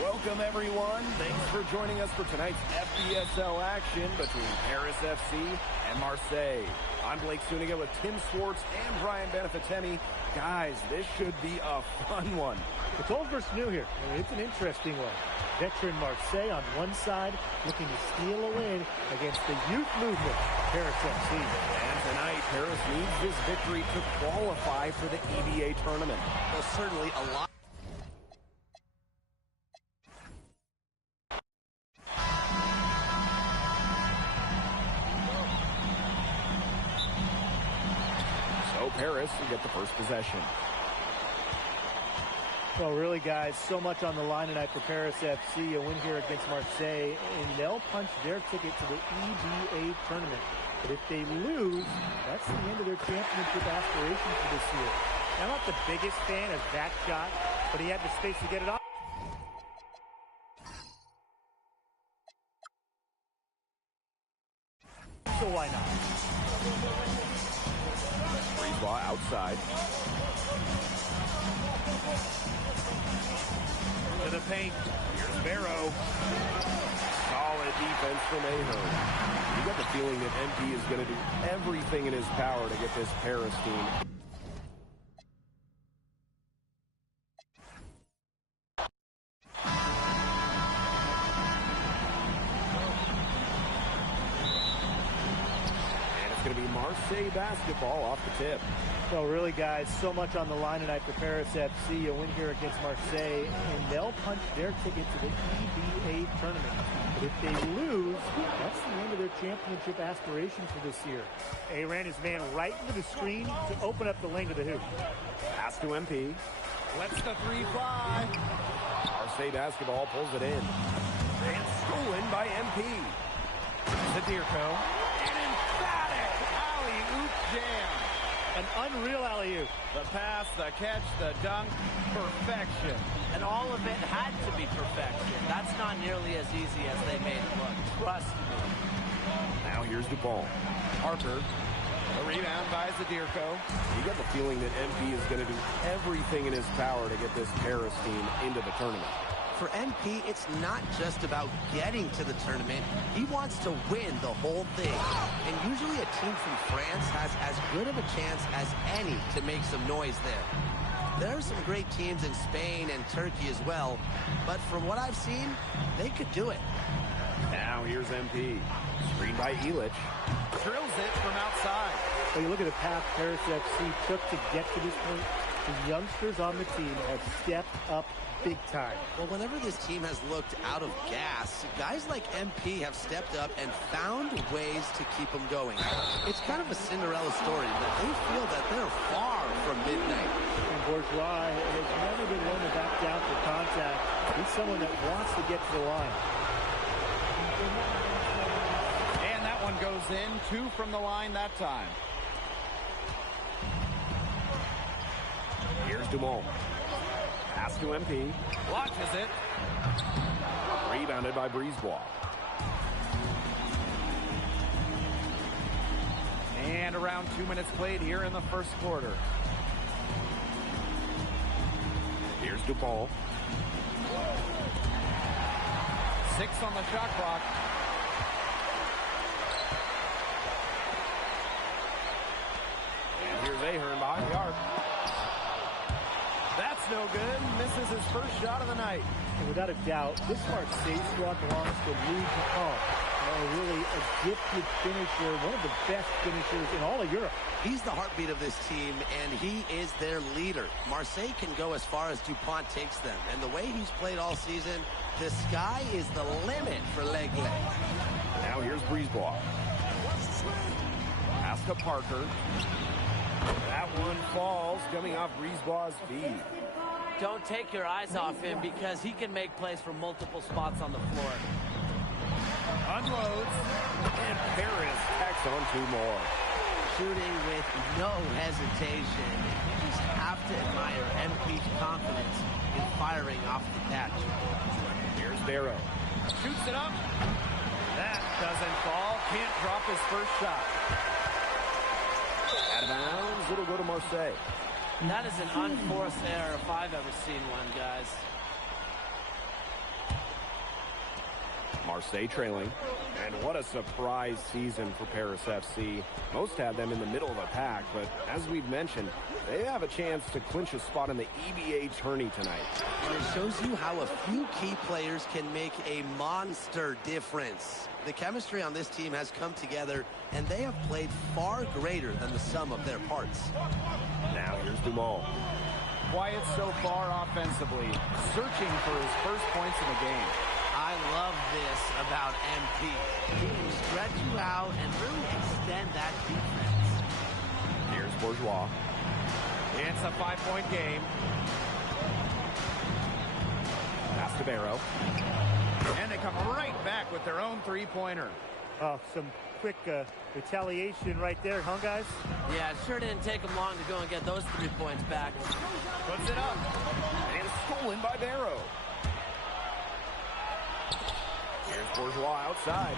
Welcome, everyone. Thanks for joining us for tonight's FBSL action between Paris FC and Marseille. I'm Blake Suniga with Tim Swartz and Brian Benefitemi. Guys, this should be a fun one. It's old versus new here. I mean, it's an interesting one. Veteran Marseille on one side, looking to steal a win against the youth movement, Paris FC. And tonight, Paris needs this victory to qualify for the EVA tournament. Well, certainly a lot. So Paris will get the first possession. Well, really, guys, so much on the line tonight for Paris FC. A win here against Marseille, and they'll punch their ticket to the EVA tournament. But if they lose, that's the end of their championship aspirations for this year. I'm not the biggest fan of that shot, but he had the space to get it off. So why not? Brisebois outside. To the paint. Here's Barrow. Solid defense from Ahern. You got the feeling that MP is going to do everything in his power to get this Paris team. And it's going to be Marseille basketball off the tip. Well, really, guys, so much on the line tonight for Paris FC. A win here against Marseille, and they'll punch their ticket to the EVA tournament. But if they lose, that's the end of their championship aspirations for this year. A ran his man right into the screen to open up the lane to the hoop. Pass to MP. Lets the three fly. Marseille basketball pulls it in. And stolen by MP. Zadirko. An emphatic alley-oop jam. An unreal alley-oop. The pass, the catch, the dunk, perfection. And all of it had to be perfection. That's not nearly as easy as they made it look. Trust me. Now here's Dupont. Harper. A rebound by Zadirko. You got the feeling that MP is going to do everything in his power to get this Paris team into the tournament. For MP, it's not just about getting to the tournament. He wants to win the whole thing. And usually a team from France has as good of a chance as any to make some noise there. There are some great teams in Spain and Turkey as well, but from what I've seen, they could do it. Now here's MP. Screened by Illich. Drills it from outside. Well, you look at the path Paris FC took to get to this point. The youngsters on the team have stepped up big time. Well, whenever this team has looked out of gas, guys like MP have stepped up and found ways to keep them going. It's kind of a Cinderella story, but they feel that they're far from midnight. And Bourgeois has never been one to back down for contact. He's someone that wants to get to the line. And that one goes in. 2 from the line that time. Here's Dumont. Pass to MP. Launches it. Rebounded by Brisebois. And around 2 minutes played here in the first quarter. Here's Dupont. 6 on the shot clock. And here's Ahern behind the arc. That's no good. Misses his first shot of the night. And without a doubt, this Marseille squad belongs to Louis Dupont. Really a gifted finisher, one of the best finishers in all of Europe. He's the heartbeat of this team, and he is their leader. Marseille can go as far as Dupont takes them, and the way he's played all season, the sky is the limit for L'Aigle. Now here's Brisebois. Pass to Parker. That one falls, coming off Brisebois' feet. Don't take your eyes off him because he can make plays from multiple spots on the floor. Unloads, and Paris tacks on 2 more. shooting with no hesitation. You just have to admire MP's confidence in firing off the catch. Here's Barrow. Shoots it up. That doesn't fall. Can't drop his first shot. Out of bounds. It'll go to Marseille. That is an unforced error if I've ever seen one, guys. Marseille trailing. And what a surprise season for Paris FC. Most had them in the middle of the pack, but as we've mentioned, they have a chance to clinch a spot in the EBA tourney tonight. And it shows you how a few key players can make a monster difference. The chemistry on this team has come together, and they have played far greater than the sum of their parts. Now here's Dumont. Quiet so far offensively, searching for his first points in the game. I love this about MP. He can stretch you out and really extend that defense. Here's Bourgeois. It's a 5-point game. Pass to Barrow. And they come right back with their own three-pointer. Oh, some quick retaliation right there, huh, guys? Yeah, it sure didn't take them long to go and get those 3 points back. Puts it up. And stolen by Barrow. Here's Bourgeois outside.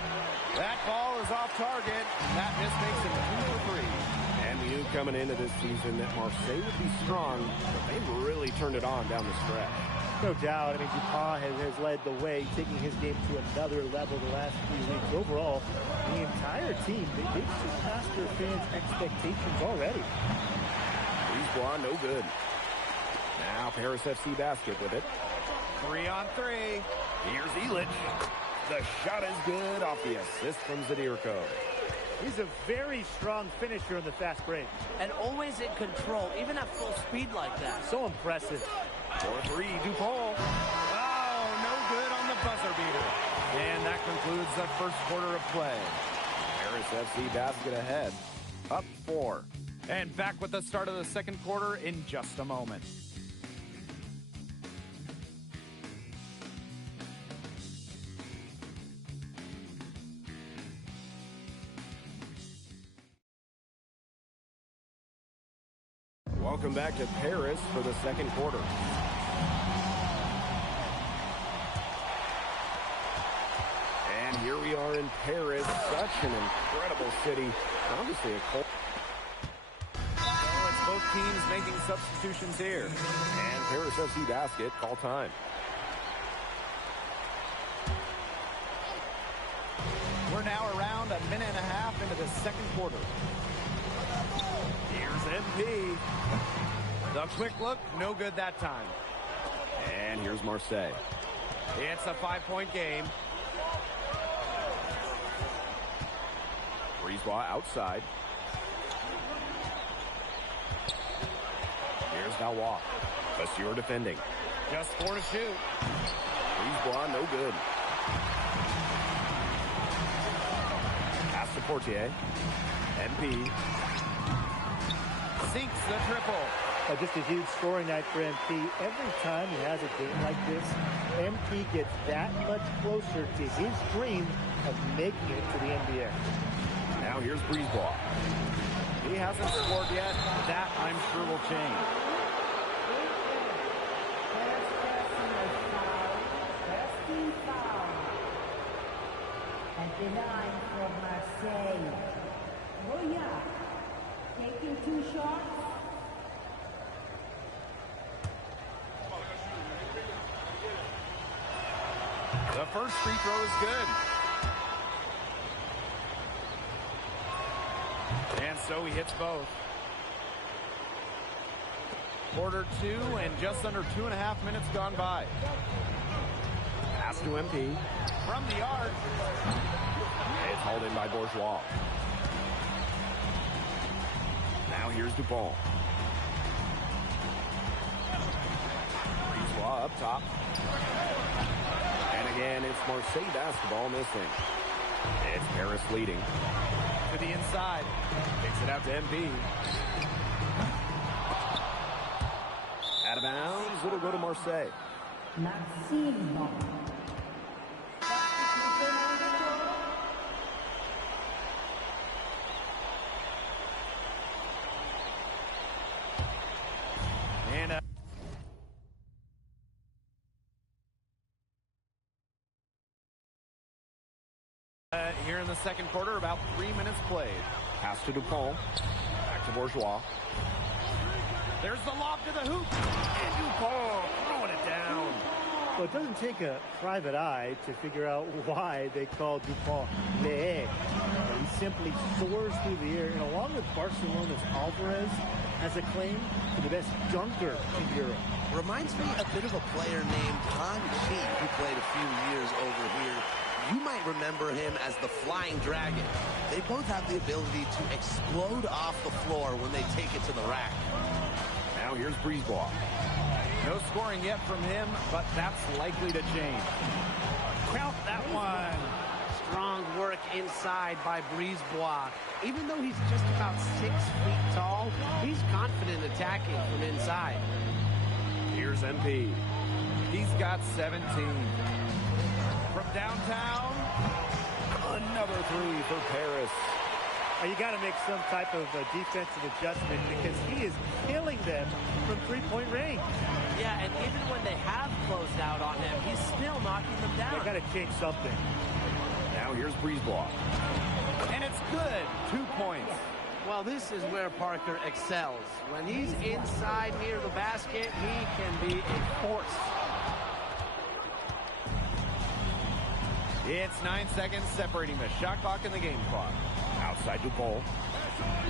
That ball is off target. That miss makes it 2 for 3. And we knew coming into this season that Marseille would be strong, but they've really turned it on down the stretch. No doubt. I mean, Dupont has led the way, taking his game to another level the last few weeks. Overall, the entire team, they've surpassed their fans' expectations already. Brisebois, no good. Now Paris FC basket with it. 3 on 3. Here's Illich. The shot is good off the assist from Zadirko. He's a very strong finisher in the fast break. And always in control, even at full speed like that. So impressive. 4-3, Dupont. Oh, no good on the buzzer beater. And that concludes the first quarter of play. Paris FC basket ahead. Up 4. And back with the start of the second quarter in just a moment. Welcome back to Paris for the second quarter. And here we are in Paris, such an incredible city. Obviously a cold. So it's both teams making substitutions here. And Paris FC basket, call time. We're now around a minute and a half into the second quarter. Here's MP. The quick look, no good that time. And here's Marseille. It's a 5-point game. Brisebois outside. Here's Valois. Vasseur defending. Just 4 to shoot. Brisebois, no good. Pass to Portier. MP. Sinks the triple. Just a huge scoring night for MP. Every time he has a game like this, MP gets that much closer to his dream of making it to the NBA. Now here's Brisebois. He hasn't scored yet. That, I'm sure, will change. And the 9 from Marseille. Roya, taking 2 shots. The first free throw is good. And so he hits both. Quarter 2 and just under 2.5 minutes gone by. Pass to MP. From the arc. It's hauled in by Bourgeois. Now here's Dupont. Brisebois up top. And again, it's Marseille basketball missing. It's Paris leading. To the inside. Takes it out to MP. Out of bounds, it'll go to Marseille. Maximo. here in the second quarter, about 3 minutes played. Pass to Dupont. Back to Bourgeois. There's the lob to the hoop. And Dupont throwing it down. Well, it doesn't take a private eye to figure out why they call Dupont Le. He simply soars through the air, and along with Barcelona's Alvarez, has a claim to the best dunker in Europe. Reminds me a bit of a player named Han Chi, who played a few years over here. You might remember him as the Flying Dragon. They both have the ability to explode off the floor when they take it to the rack. Now here's Brisebois. No scoring yet from him, but that's likely to change. Count that one. Strong work inside by Brisebois. Even though he's just about 6 feet tall, he's confident attacking from inside. Here's MP. He's got 17. From downtown, another three for Paris. You got to make some type of defensive adjustment because he is killing them from three-point range. Yeah, and even when they have closed out on him, he's still knocking them down. They got to change something. Now here's Brisebois. And it's good. 2 points. Well, this is where Parker excels. When he's inside near the basket, he can be a force. It's 9 seconds separating the shot clock and the game clock. Outside Dupont.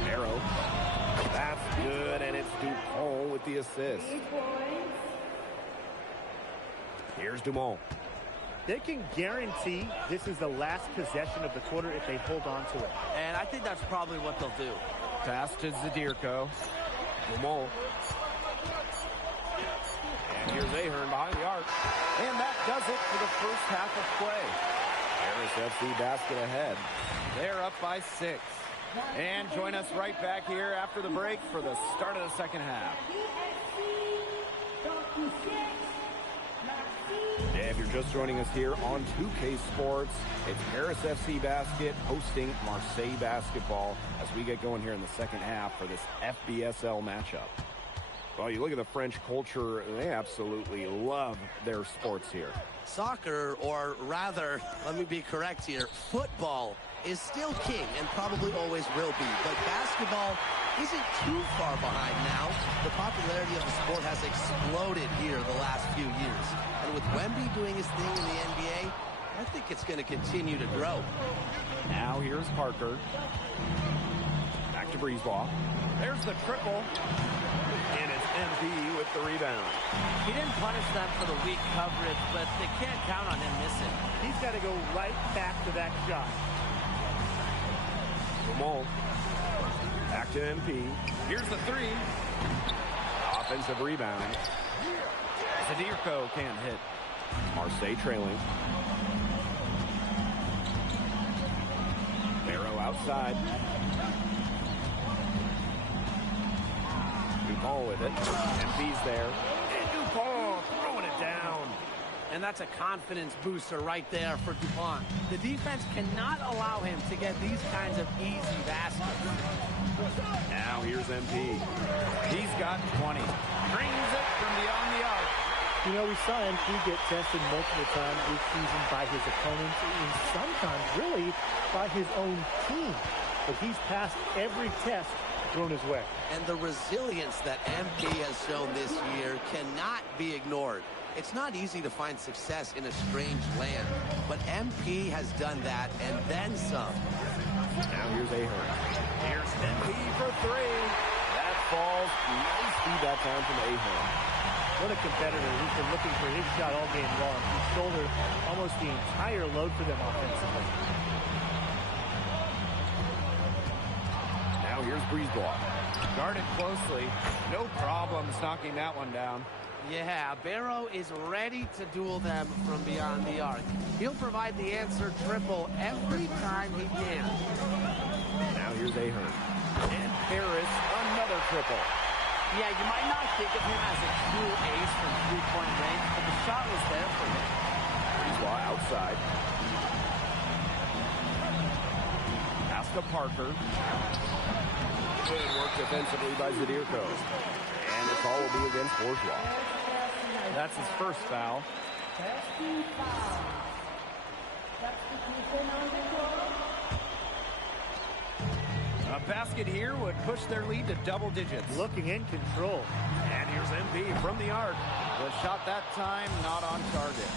Arrow. That's good, and it's Dupont with the assist. Here's Dumont. They can guarantee this is the last possession of the quarter if they hold on to it. And I think that's probably what they'll do. Pass to Zadirko. Dumont. And here's Ahern behind the arc. And that does it for the first half of play. Paris FC basket ahead. They're up by 6. And join us right back here after the break for the start of the second half. If you're just joining us here on 2K Sports, it's Paris FC Basket hosting Marseille Basketball as we get going here in the second half for this FBSL matchup. Well, you look at the French culture, they absolutely love their sports here. Soccer, or rather, let me be correct here, football is still king and probably always will be. But basketball isn't too far behind now. The popularity of the sport has exploded here the last few years. And with Wemby doing his thing in the NBA, I think it's going to continue to grow. Now here's Parker. Back to Brisebois. There's the triple. And it's MP with the rebound. He didn't punish them for the weak coverage, but they can't count on him missing. He's got to go right back to that shot. Dumont. Back to MP. Here's the three. Offensive rebound. Zadirko can't hit. Marseille trailing. Barrow outside. Dupont with it. MP's there. And Dupont throwing it down. And that's a confidence booster right there for Dupont. The defense cannot allow him to get these kinds of easy baskets. Now here's MP. He's got 20. Brings it from beyond the arc. You know, we saw MP get tested multiple times this season by his opponents and sometimes really by his own team. But he's passed every test thrown his way. And the resilience that MP has shown this year cannot be ignored. It's not easy to find success in a strange land, but MP has done that and then some. Now here's Ahern. Here's MP for three. That falls. Nice feed that time from Ahern. What a competitor. He's been looking for his shot all game long. He's shouldered almost the entire load for them offensively. Now here's Brisebois. Guarded closely. No problems knocking that one down. Yeah, Barrow is ready to duel them from beyond the arc. He'll provide the answer triple every time he can. Now here's Ahern. And Paris, another triple. Yeah, you might not think of him as a true ace from three-point range, but the shot was there for him. Brisebois outside. Pass to Parker. Good work defensively by Zadirko. And the call will be against Bourgeois. That's his first foul. basket here would push their lead to double digits. Looking in control. And here's MP from the arc. The shot that time not on target.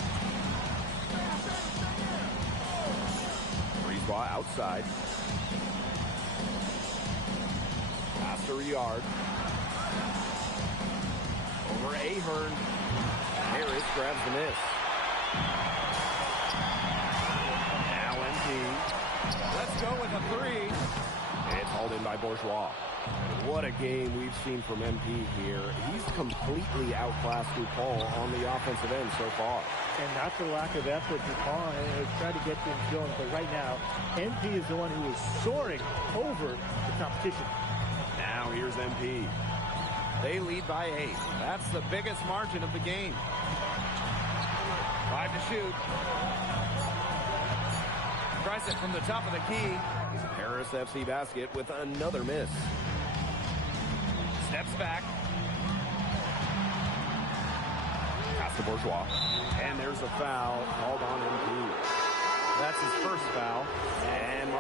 Brisebois outside. Pass to Riard. Over Ahern. Harris grabs the miss. Now MP. Let's go with a three. It's hauled in by Bourgeois. What a game we've seen from MP here. He's completely outclassed DuPont on the offensive end so far. And not for lack of effort, DuPont has tried to get things going, but right now, MP is the one who is soaring over the competition. Now here's MP. They lead by 8. That's the biggest margin of the game. 5 to shoot. Tries it from the top of the key. Paris FC basket with another miss. Steps back. Pass to Bourgeois. And there's a foul called on MP. That's his first foul. And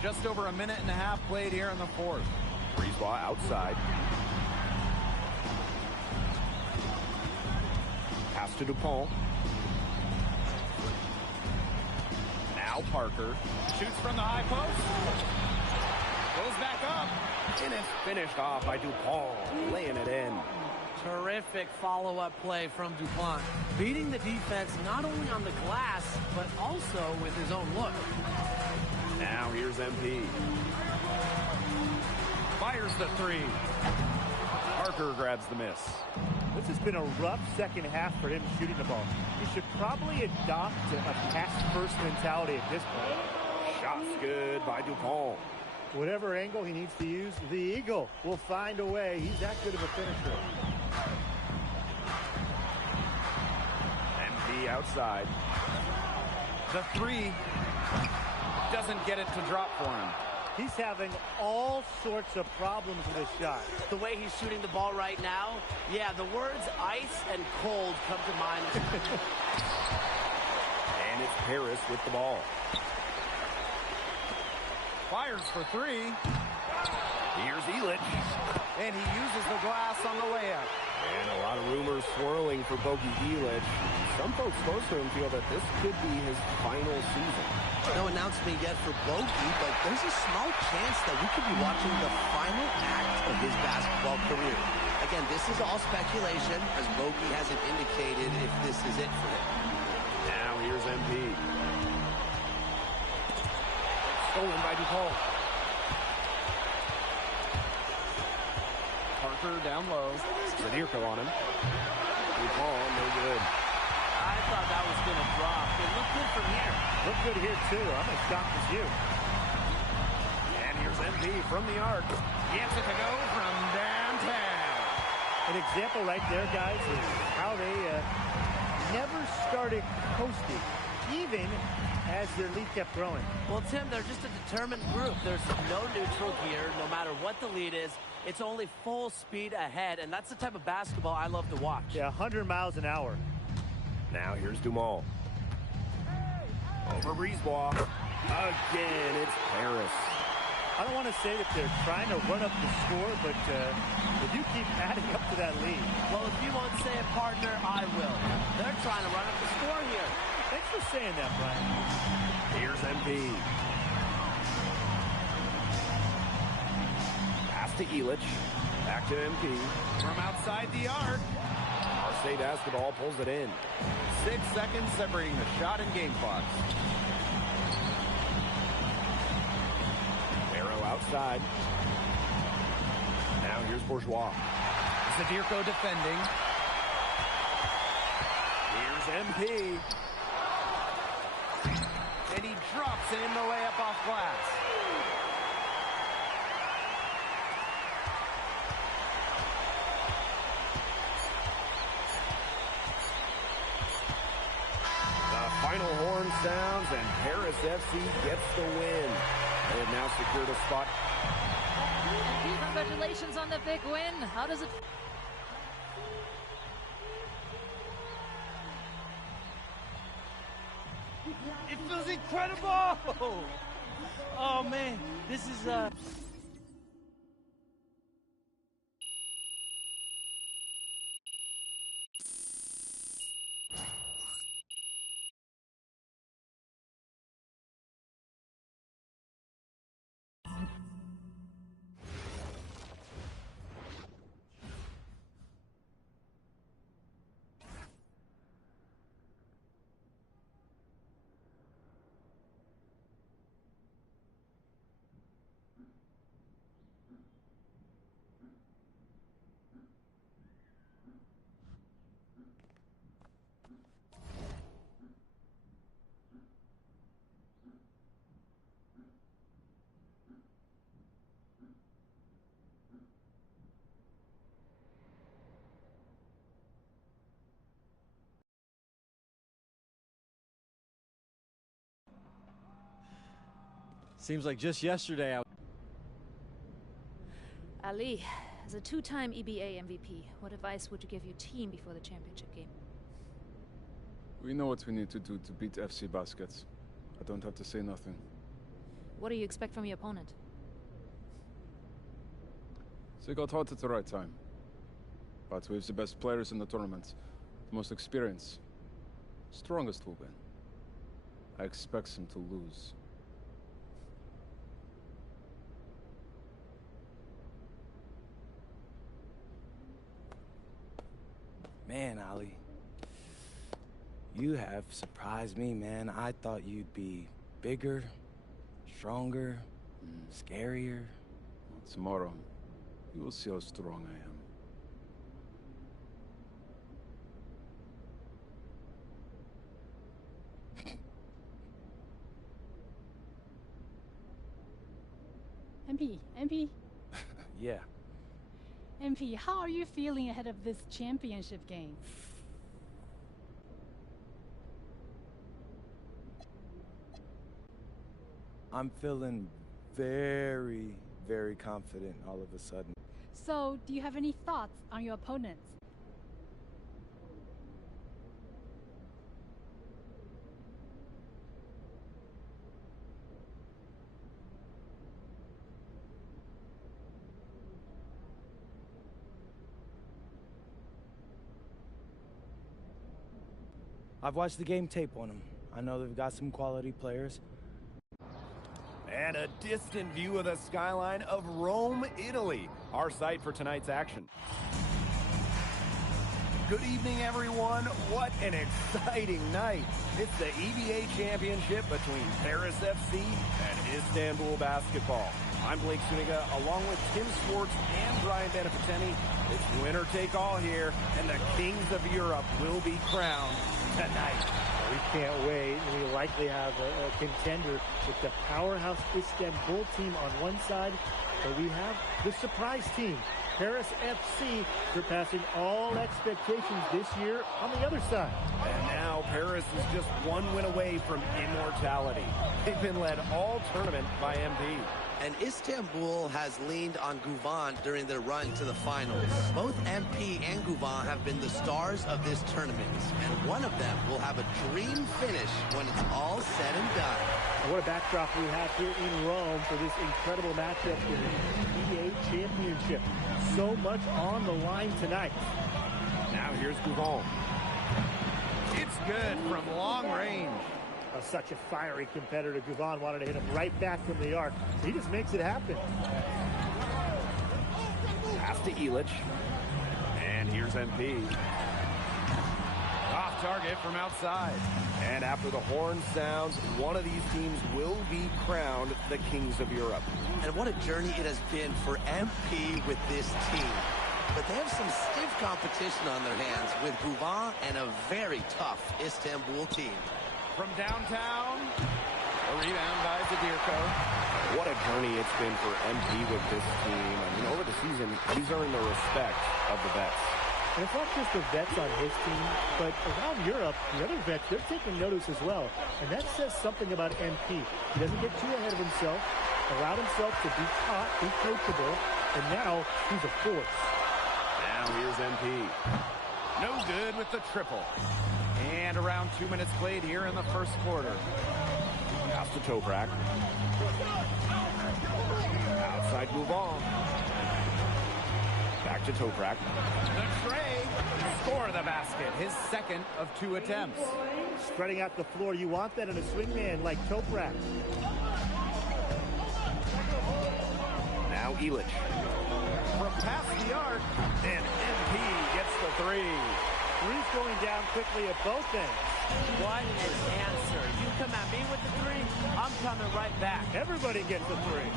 just over a minute and a half played here in the fourth. Brisebois outside. Pass to DuPont. Now Parker. Shoots from the high post. Goes back up. And it's finished off by DuPont, laying it in. Terrific follow-up play from DuPont. Beating the defense not only on the glass, but also with his own look. Now here's MP. Fires the three. Parker grabs the miss. This has been a rough second half for him shooting the ball. He should probably adopt a pass-first mentality at this point. Shot's good by DuPont. Whatever angle he needs to use, the Eagle will find a way. He's that good of a finisher. MP outside. The three doesn't get it to drop for him. He's having all sorts of problems with his shot. The way he's shooting the ball right now, yeah, the words ice and cold come to mind. And it's Paris with the ball. Fires for three. Here's Elich. And he uses the glass on the layup. And a lot of rumors swirling for Bogey Elich. Some folks close to him feel that this could be his final season. No announcement yet for Bogey, but there's a small chance that we could be watching the final act of his basketball career. Again, this is all speculation, as Bogey hasn't indicated if this is it for him. Now here's MP. Stolen by DuPont. Parker down low. Zadirko on him. DuPont, no good. I thought that was going to drop. It looked good from here. Looked good here, too. I'm as shocked as you. And here's MP from the arc. Gets it to go from downtown. An example right there, guys, is how they never started coasting, even as their lead kept growing. Well, Tim, they're just a determined group. There's no neutral here. No matter what the lead is, it's only full speed ahead, and that's the type of basketball I love to watch. Yeah, 100 miles an hour. Now here's Dumont. Over Brisebois. Again, it's Paris. I don't want to say that they're trying to run up the score, but if you keep adding up to that lead. Well, if you won't say it, partner, I will. They're trying to run up the score here. Thanks for saying that, Brian. Here's MP. Pass to Elich. Back to MP. From outside the arc. Marseille Basketball pulls it in. 6 seconds separating the shot and game clocks. Barrow outside. Now here's Bourgeois. Zadirko defending. Here's MP. And he drops in the layup off glass. Final horn sounds, and Paris FC gets the win. They have now secured a spot MP, congratulations on the big win. How does it... It feels incredible! Oh man, this is Seems like just yesterday Ali, as a two-time EBA MVP, what advice would you give your team before the championship game? We know what we need to do to beat FC Baskets. I don't have to say nothing. What do you expect from your opponent? They got hot at the right time. But we have the best players in the tournament. The most experienced. Strongest will win. I expect them to lose. Man, Ali, you have surprised me, man. I thought you'd be bigger, stronger, scarier. Tomorrow, you will see how strong I am. MP. Yeah. MP, how are you feeling ahead of this championship game? I'm feeling very, very confident all of a sudden. So, do you have any thoughts on your opponents? I've watched the game tape on them. I know they've got some quality players. And a distant view of the skyline of Rome, Italy, our site for tonight's action. Good evening, everyone. What an exciting night. It's the EBA championship between Paris FC and Istanbul Basketball. I'm Blake Suniga, along with Tim Swartz and Brian Benefiteni. It's winner take all here, and the kings of Europe will be crowned tonight. We can't wait. We likely have a contender with the powerhouse Istanbul team on one side, but we have the surprise team, Paris FC, surpassing all expectations this year on the other side. And now Paris is just one win away from immortality. They've been led all tournament by MP. And Istanbul has leaned on Guvan during their run to the finals. Both MP and Guvan have been the stars of this tournament, and one of them will have a dream finish when it's all said and done. And what a backdrop we have here in Rome for this incredible matchup in the EBA Championship. So much on the line tonight. Now here's Guvan. It's good from long range. Such a fiery competitor. Guvan wanted to hit him right back from the arc. He just makes it happen. Pass to Ilic. And here's MP. Off target from outside. And after the horn sounds, one of these teams will be crowned the kings of Europe. And what a journey it has been for MP with this team. But they have some stiff competition on their hands with Guvan and a very tough Istanbul team. From downtown, a rebound by Zadirko. What a journey it's been for MP with this team. I mean, over the season, he's earned the respect of the vets. And it's not just the vets on his team, but around Europe, the other vets, they're taking notice as well. And that says something about MP. He doesn't get too ahead of himself. allowed himself to be caught, be coachable, and now he's a force. Now here's MP. No good with the triple. And around 2 minutes played here in the first quarter. Pass to Toprak. Outside move on. Back to Toprak. The tray. Score the basket. His second of 2 attempts. Spreading out the floor. You want that in a swingman like Toprak. Now Illich. From past the arc. And MP gets the three. Three's going down quickly at both ends. What an answer. You come at me with the three, I'm coming right back. Everybody gets the three.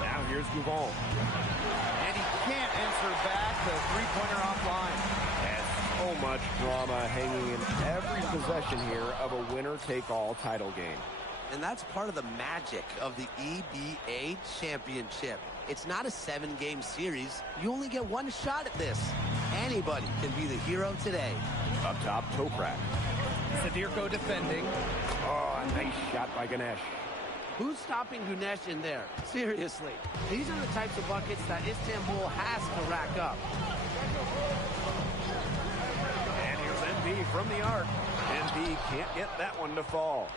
Now here's Gouval. And he can't answer back. The three-pointer offline. And so much drama hanging in every possession here of a winner-take-all title game. And that's part of the magic of the EBA championship. It's not a 7-game series. You only get one shot at this. Anybody can be the hero today. Up top, Toprak. Sadirko defending. Oh, a nice shot by Ganesh. Who's stopping Ganesh in there? Seriously. These are the types of buckets that Istanbul has to rack up. And here's MP from the arc. MP can't get that one to fall.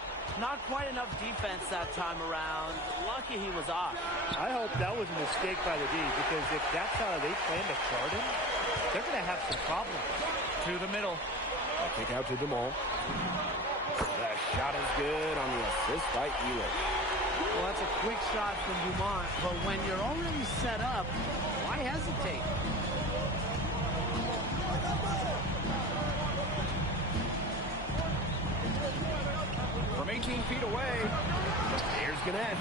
Not quite enough defense that time around. Lucky he was off. I hope that was a mistake by the D, because if that's how they plan to guard him, they're going to have some problems. To the middle. A kick out to Dumont. The shot is good on the assist by Illich. Well, that's a quick shot from Dumont, but when you're already set up, why hesitate? From 18 feet away, here's Ganesh.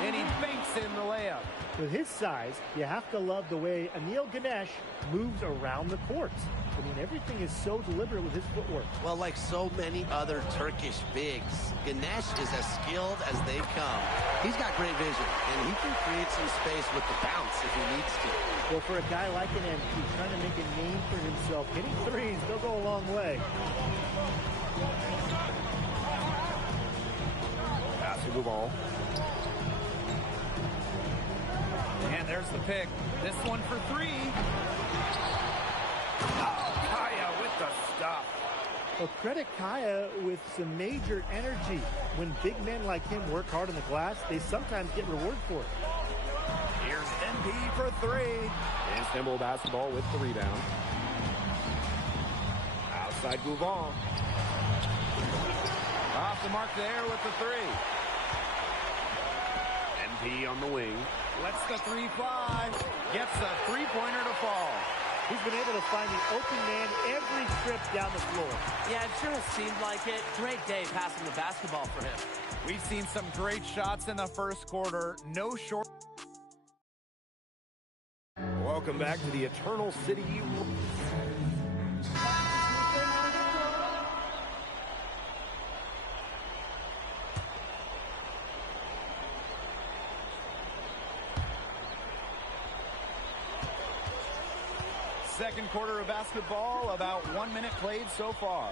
And he banks in the layup. With his size, you have to love the way Anil Ganesh moves around the court. I mean, everything is so deliberate with his footwork. Well, like so many other Turkish bigs, Ganesh is as skilled as they come. He's got great vision, and he can create some space with the bounce if he needs to. Well, for a guy like an MP trying to make a name for himself, hitting threes, they'll go a long way. Pass to Gouval. And there's the pick. This one for three. Oh, Kaya with the stuff. Well, credit Kaya with some major energy. When big men like him work hard on the glass, they sometimes get rewarded for it. Here's MP for three. Istanbul basketball with the rebound. Outside Gouval. Off the mark there with the three. MP on the wing. Lets the three fly. Gets the three-pointer to fall. He's been able to find the open man every trip down the floor. Yeah, it sure seemed like it. Great day passing the basketball for him. We've seen some great shots in the first quarter. No short. Welcome back to the Eternal City. Second quarter of basketball, about 1 minute played so far.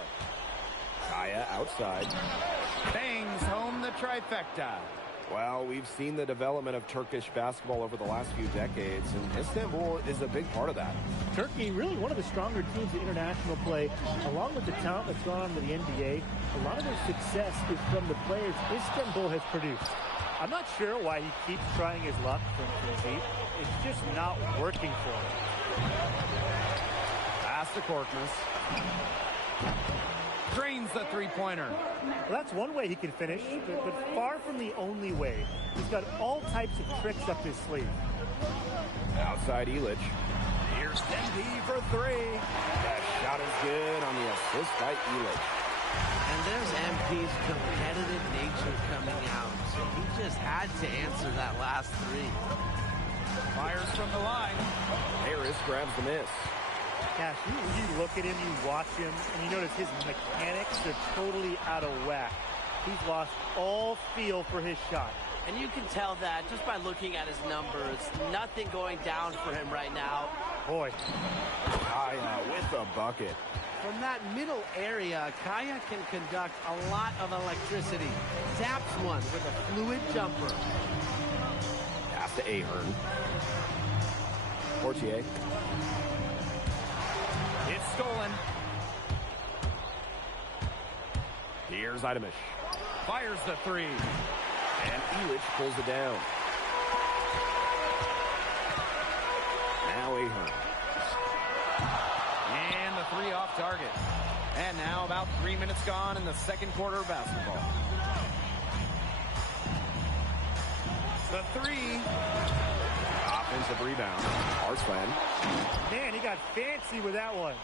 Kaya outside. Bangs home the trifecta. Well, we've seen the development of Turkish basketball over the last few decades, and Istanbul is a big part of that. Turkey, really one of the stronger teams in international play, along with the talent that's gone on to the NBA. A lot of their success is from the players Istanbul has produced. I'm not sure why he keeps trying his luck from deep. It's just not working for him. Pass to Korkmaz. Drains the three-pointer. Well, that's one way he can finish, but far from the only way. He's got all types of tricks up his sleeve. Outside Illich. Here's MP for three. That shot is good on the assist by Illich. And there's MP's competitive nature coming out. So he just had to answer that last three. Fires from the line. Harris grabs the miss. Cash, you look at him, you watch him, and you notice his mechanics are totally out of whack. He's lost all feel for his shot. And you can tell that just by looking at his numbers. Nothing going down for him right now. Boy. Kaya with a bucket. From that middle area, Kaya can conduct a lot of electricity. Taps one with a fluid jumper. to Ahern. Portier. It's stolen. Here's Idemish. Fires the three. And Elich pulls it down. Now Ahern. And the three off target. And now about 3 minutes gone in the second quarter of basketball. The three. Offensive rebound. Arslan. Man, he got fancy with that one.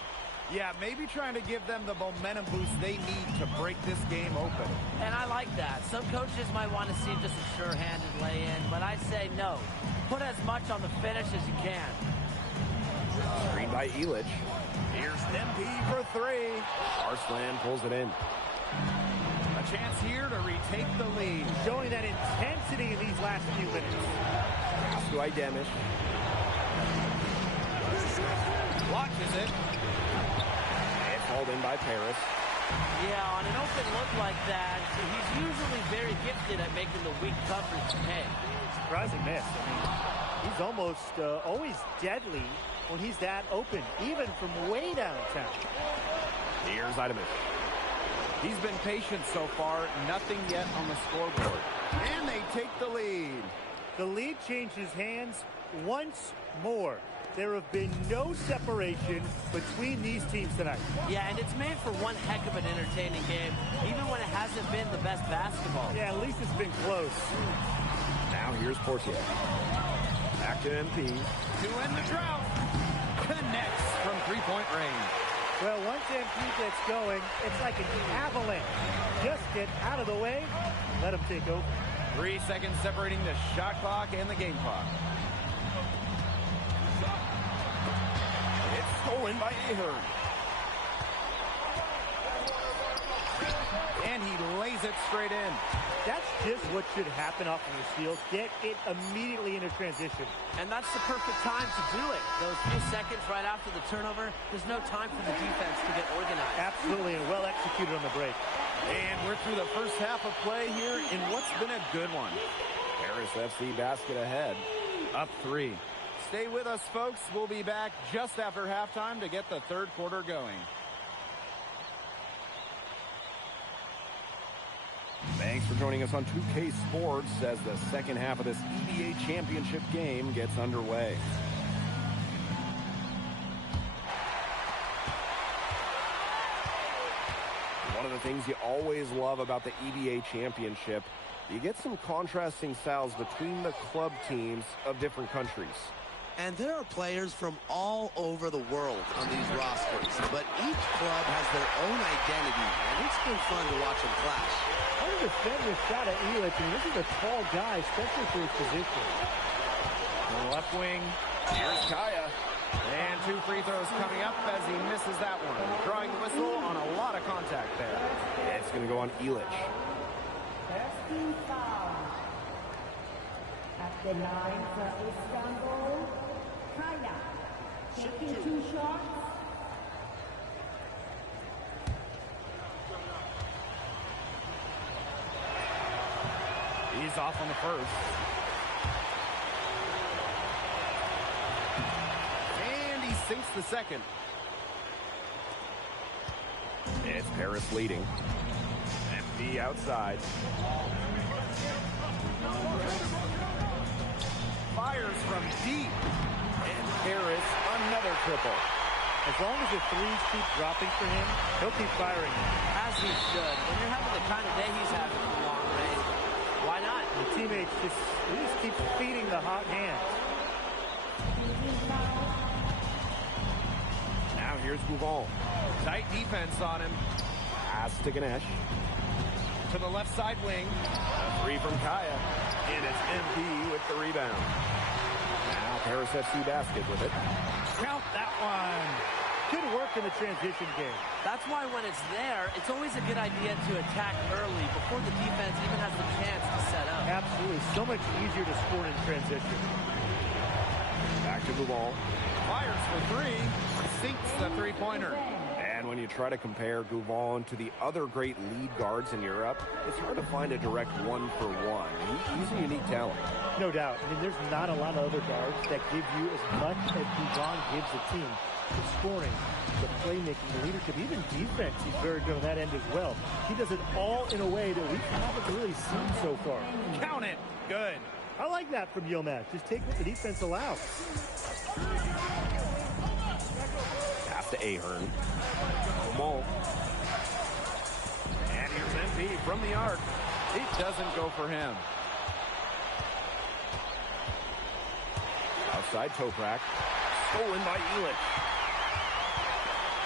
Yeah, maybe trying to give them the momentum boost they need to break this game open. And I like that. Some coaches might want to see just a sure-handed lay-in, but I say no. Put as much on the finish as you can. Screen by Elich. Here's MP for three. Arslan pulls it in. A chance here to retake the lead. Showing that intensity in these last few minutes. Pass to Idemish. Watches it. Hauled in by Paris. Yeah, on an open look like that, he's usually very gifted at making the weak coverage pay. Surprising miss. I mean, he's almost always deadly when he's that open, even from way downtown. Here's Idemish. He's been patient so far. Nothing yet on the scoreboard. And they take the lead. The lead changes hands once more. There have been no separation between these teams tonight. Yeah, and it's made for one heck of an entertaining game, even when it hasn't been the best basketball. Yeah, at least it's been close. Now here's Portier. Back to MP. To end the drought. Connects from three-point range. Well, once MP gets going, it's like an avalanche. Just get out of the way, let him take over. 3 seconds separating the shot clock and the game clock. Stolen by Ahern. And he lays it straight in. That's just what should happen off of the field. Get it immediately into transition. And that's the perfect time to do it. Those few seconds right after the turnover, there's no time for the defense to get organized. Absolutely, and well executed on the break. And we're through the first half of play here in what's been a good one. Paris FC basket ahead. Up 3. Stay with us, folks. We'll be back just after halftime to get the third quarter going. Thanks for joining us on 2K Sports as the second half of this EBA championship game gets underway. One of the things you always love about the EBA championship, you get some contrasting styles between the club teams of different countries. And there are players from all over the world on these rosters, but each club has their own identity, and it's been fun to watch them clash. How did the defender shot at Elich? I mean, this is a tall guy, especially for his position. On the left wing, here's Kaya. And 2 free throws coming up as he misses that one. Drawing the whistle on a lot of contact there. It's going to go on Elich. First team foul. At the line for Istanbul, Kaya. Taking 2 shots. He's off on the first. And he sinks the second. It's Paris leading. MP outside. Fires from deep. And Paris, another triple. As long as the threes keep dropping for him, he'll keep firing. As he should. When you're having the kind of day he's having from long range, why not? The teammates just keep feeding the hot hands. Now here's Gouvon. Tight defense on him. Pass to Ganesh. To the left side wing. A 3 from Kaya. And it's MP with the rebound. Now Paris FC basket with it. Count that one. Good work in the transition game. That's why when it's there, it's always a good idea to attack early before the defense even has the chance to set up. Absolutely. So much easier to score in transition. Back to Gouvon. Fires for 3. Sinks the three-pointer. And And when you try to compare Goujon to the other great lead guards in Europe, it's hard to find a direct one-for-one. He's a unique talent. No doubt. I mean, there's not a lot of other guards that give you as much as Goujon gives the team. The scoring, the playmaking, the leadership, even defense, he's very good on that end as well. He does it all in a way that we haven't really seen so far. Count it. Good. I like that from Yilmaz. Just take what the defense allows. Pass to Ahern. Mole. And here's MP from the arc. It doesn't go for him. Outside Toprak. Stolen by Elich.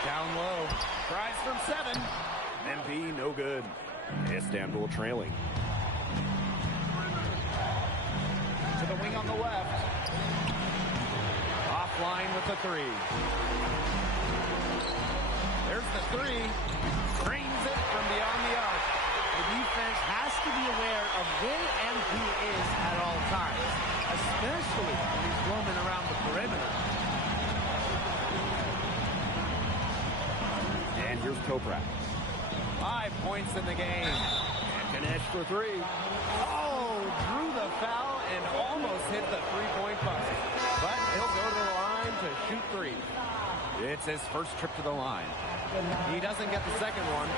Down low. Tries from 7. MP no good. Istanbul trailing. To the wing on the left. Offline with the 3. There's the 3. Drains it from beyond the arc. The defense has to be aware of where MP is at all times, especially when he's roaming around the perimeter. And here's Toprak. 5 points in the game. And Ganesh for 3. Oh, drew the foul and almost hit the three-point bucket. But he'll go to the line to shoot 3. It's his first trip to the line. He doesn't get the second one.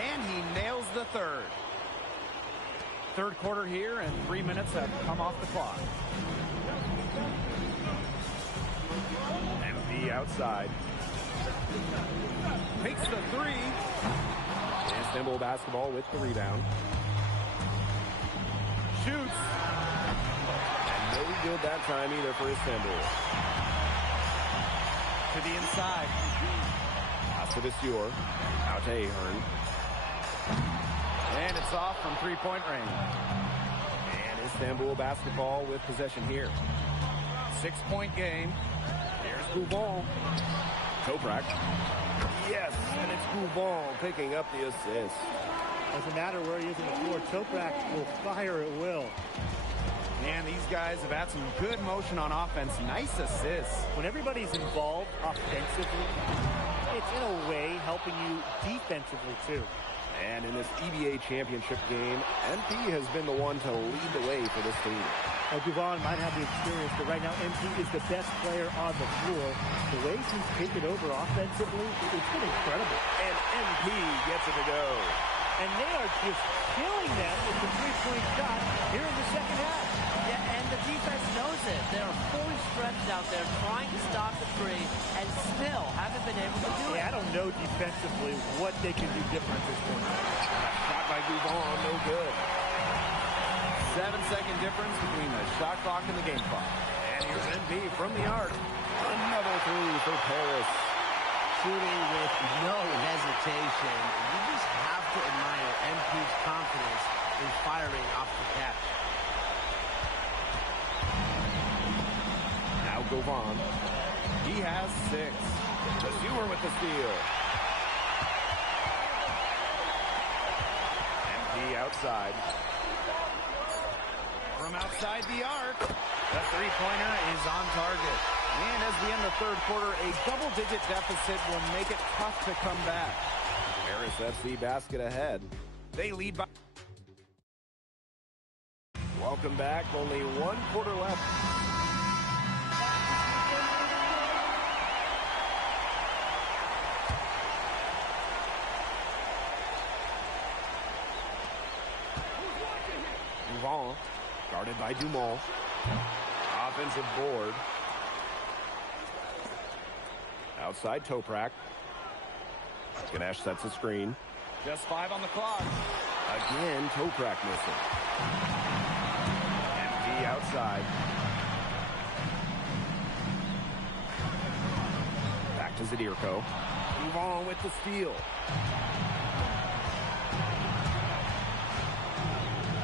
And he nails the third. Third quarter here, and 3 minutes have come off the clock. MP outside. Makes the 3. Istanbul basketball with the rebound. Shoots. And no good that time either for Istanbul. To the inside. Pass to Visur. Out to Ahern. And it's off from three-point range. And Istanbul basketball with possession here. 6-point game. Here's Goujon. Toprak. Yes, and it's Goujon picking up the assist. Doesn't matter where he is in the floor. Toprak will fire at will. And these guys have had some good motion on offense. Nice assists. When everybody's involved offensively, it's in a way helping you defensively too. And in this EBA championship game, MP has been the one to lead the way for this team. Goujon might have the experience, but right now MP is the best player on the floor. The way he's taken over offensively, it's been incredible. And MP gets it to go. And they are just killing them with the three-point shot here in the second half. Yeah, and the defense knows it. They're fully stretched out there trying to stop the 3 and still haven't been able to do it. I don't know defensively what they can do different at this point. Shot by Goujon, no good. 7-second difference between the shot clock and the game clock. And here's NB from the arc. Another 3 for Paris. Shooting with no hesitation. You just have to admire MP's confidence in firing off the catch. Now Goujon. He has 6. Visur with the steal. MP outside. From outside the arc, the three-pointer is on target. And as we end the third quarter, a double-digit deficit will make it tough to come back. Paris FC basket ahead. They lead by... Welcome back. Only 1 quarter left. Goujon, guarded by Dumont. Offensive board. Outside Toprak. Ganesh sets a screen. Just 5 on the clock. Again, Toprak missing. MP outside. Back to Zadirko. Goujon with the steal.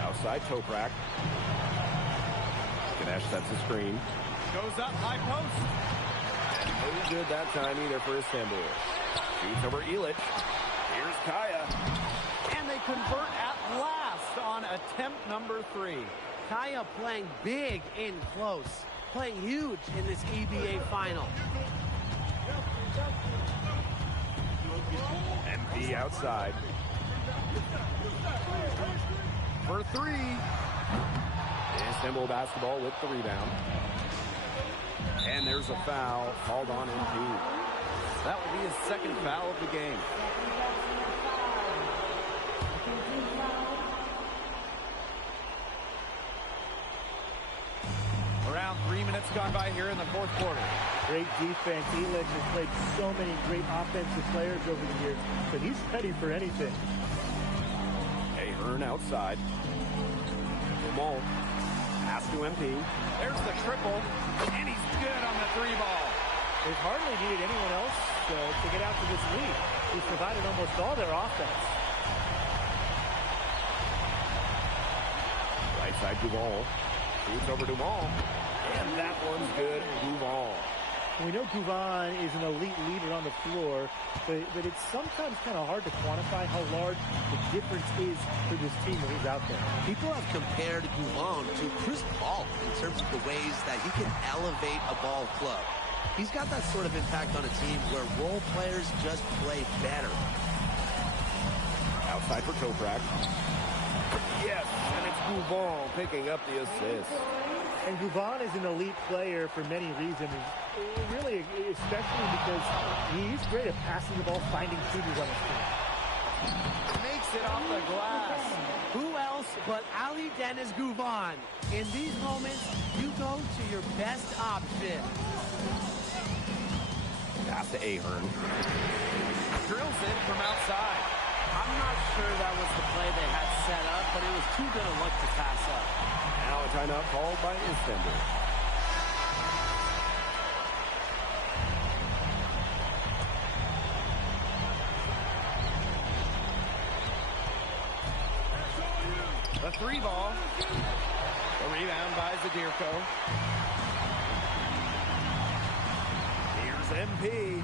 Outside Toprak. Ganesh sets a screen. Goes up, high post. And no good that time either for Istanbul. Shoots over Elich. Here's Kaya. And they convert at last on attempt number 3. Kaya playing big in close. play huge in this EBA final. MP outside. For three. Istanbul basketball with the rebound. And there's a foul called on MP. That will be his second foul of the game. Around 3 minutes gone by here in the fourth quarter. Great defense. Elitch has played so many great offensive players over the years, but he's ready for anything. Ahern outside. Dumont. Pass to MP. There's the triple, and he's good on the three ball. They've hardly needed anyone else to get out to this lead. He's provided almost all their offense. Right side Duval. Shoots over Dumont. And that one's good. Duval. We know Gouvan is an elite leader on the floor, but it's sometimes kind of hard to quantify how large the difference is for this team when he's out there. People have compared Gouvan to Chris Paul in terms of the ways that he can elevate a ball club. He's got that sort of impact on a team where role players just play better. Outside for Toprak. Yes, and it's Gouvan picking up the assist. And Gouvan is an elite player for many reasons, really, especially because he's great at passing the ball, finding shooters on his team. Makes it off the glass. Who else but Ali Dennis Gouvan? In these moments, you go to your best option. Pass to Ahern. Drills in from outside. I'm not sure that was the play they had set up, but it was too good a look to pass up. Now a timeout called by Istanbul. The three ball. The rebound by Zadirko. Here's MP.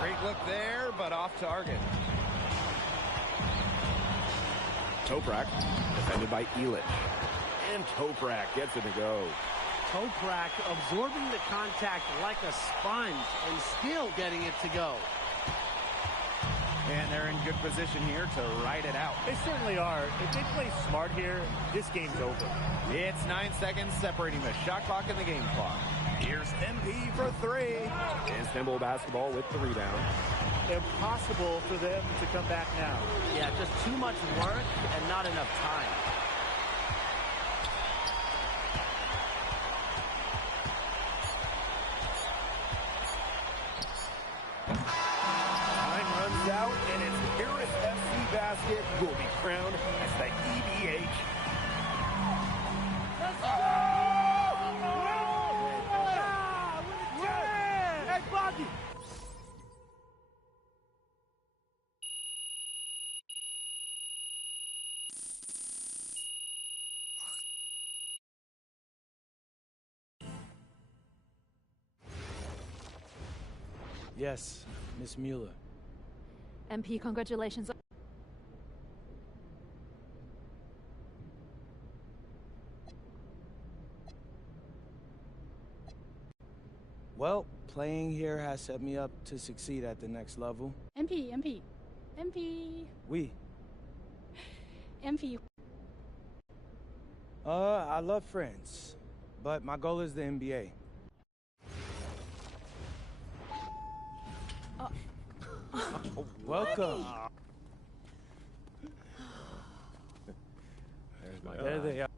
Great look there, but off target. Toprak, defended by Elitch. And Toprak gets it to go. Toprak absorbing the contact like a sponge and still getting it to go. And they're in good position here to ride it out. They certainly are. If they play smart here, this game's over. It's 9 seconds separating the shot clock and the game clock. Here's MP for three. Istanbul basketball with the rebound. Impossible for them to come back now. Yeah, just too much work and not enough time. Time runs out, and it's Paris FC Basket who will be crowned as the EBH. Let's go! Hey, Bobby! Yes, Miss Mueller. MP, congratulations. Well, playing here has set me up to succeed at the next level. MP. Oui. MP. I love France, but my goal is the NBA. Welcome. There's my There they are.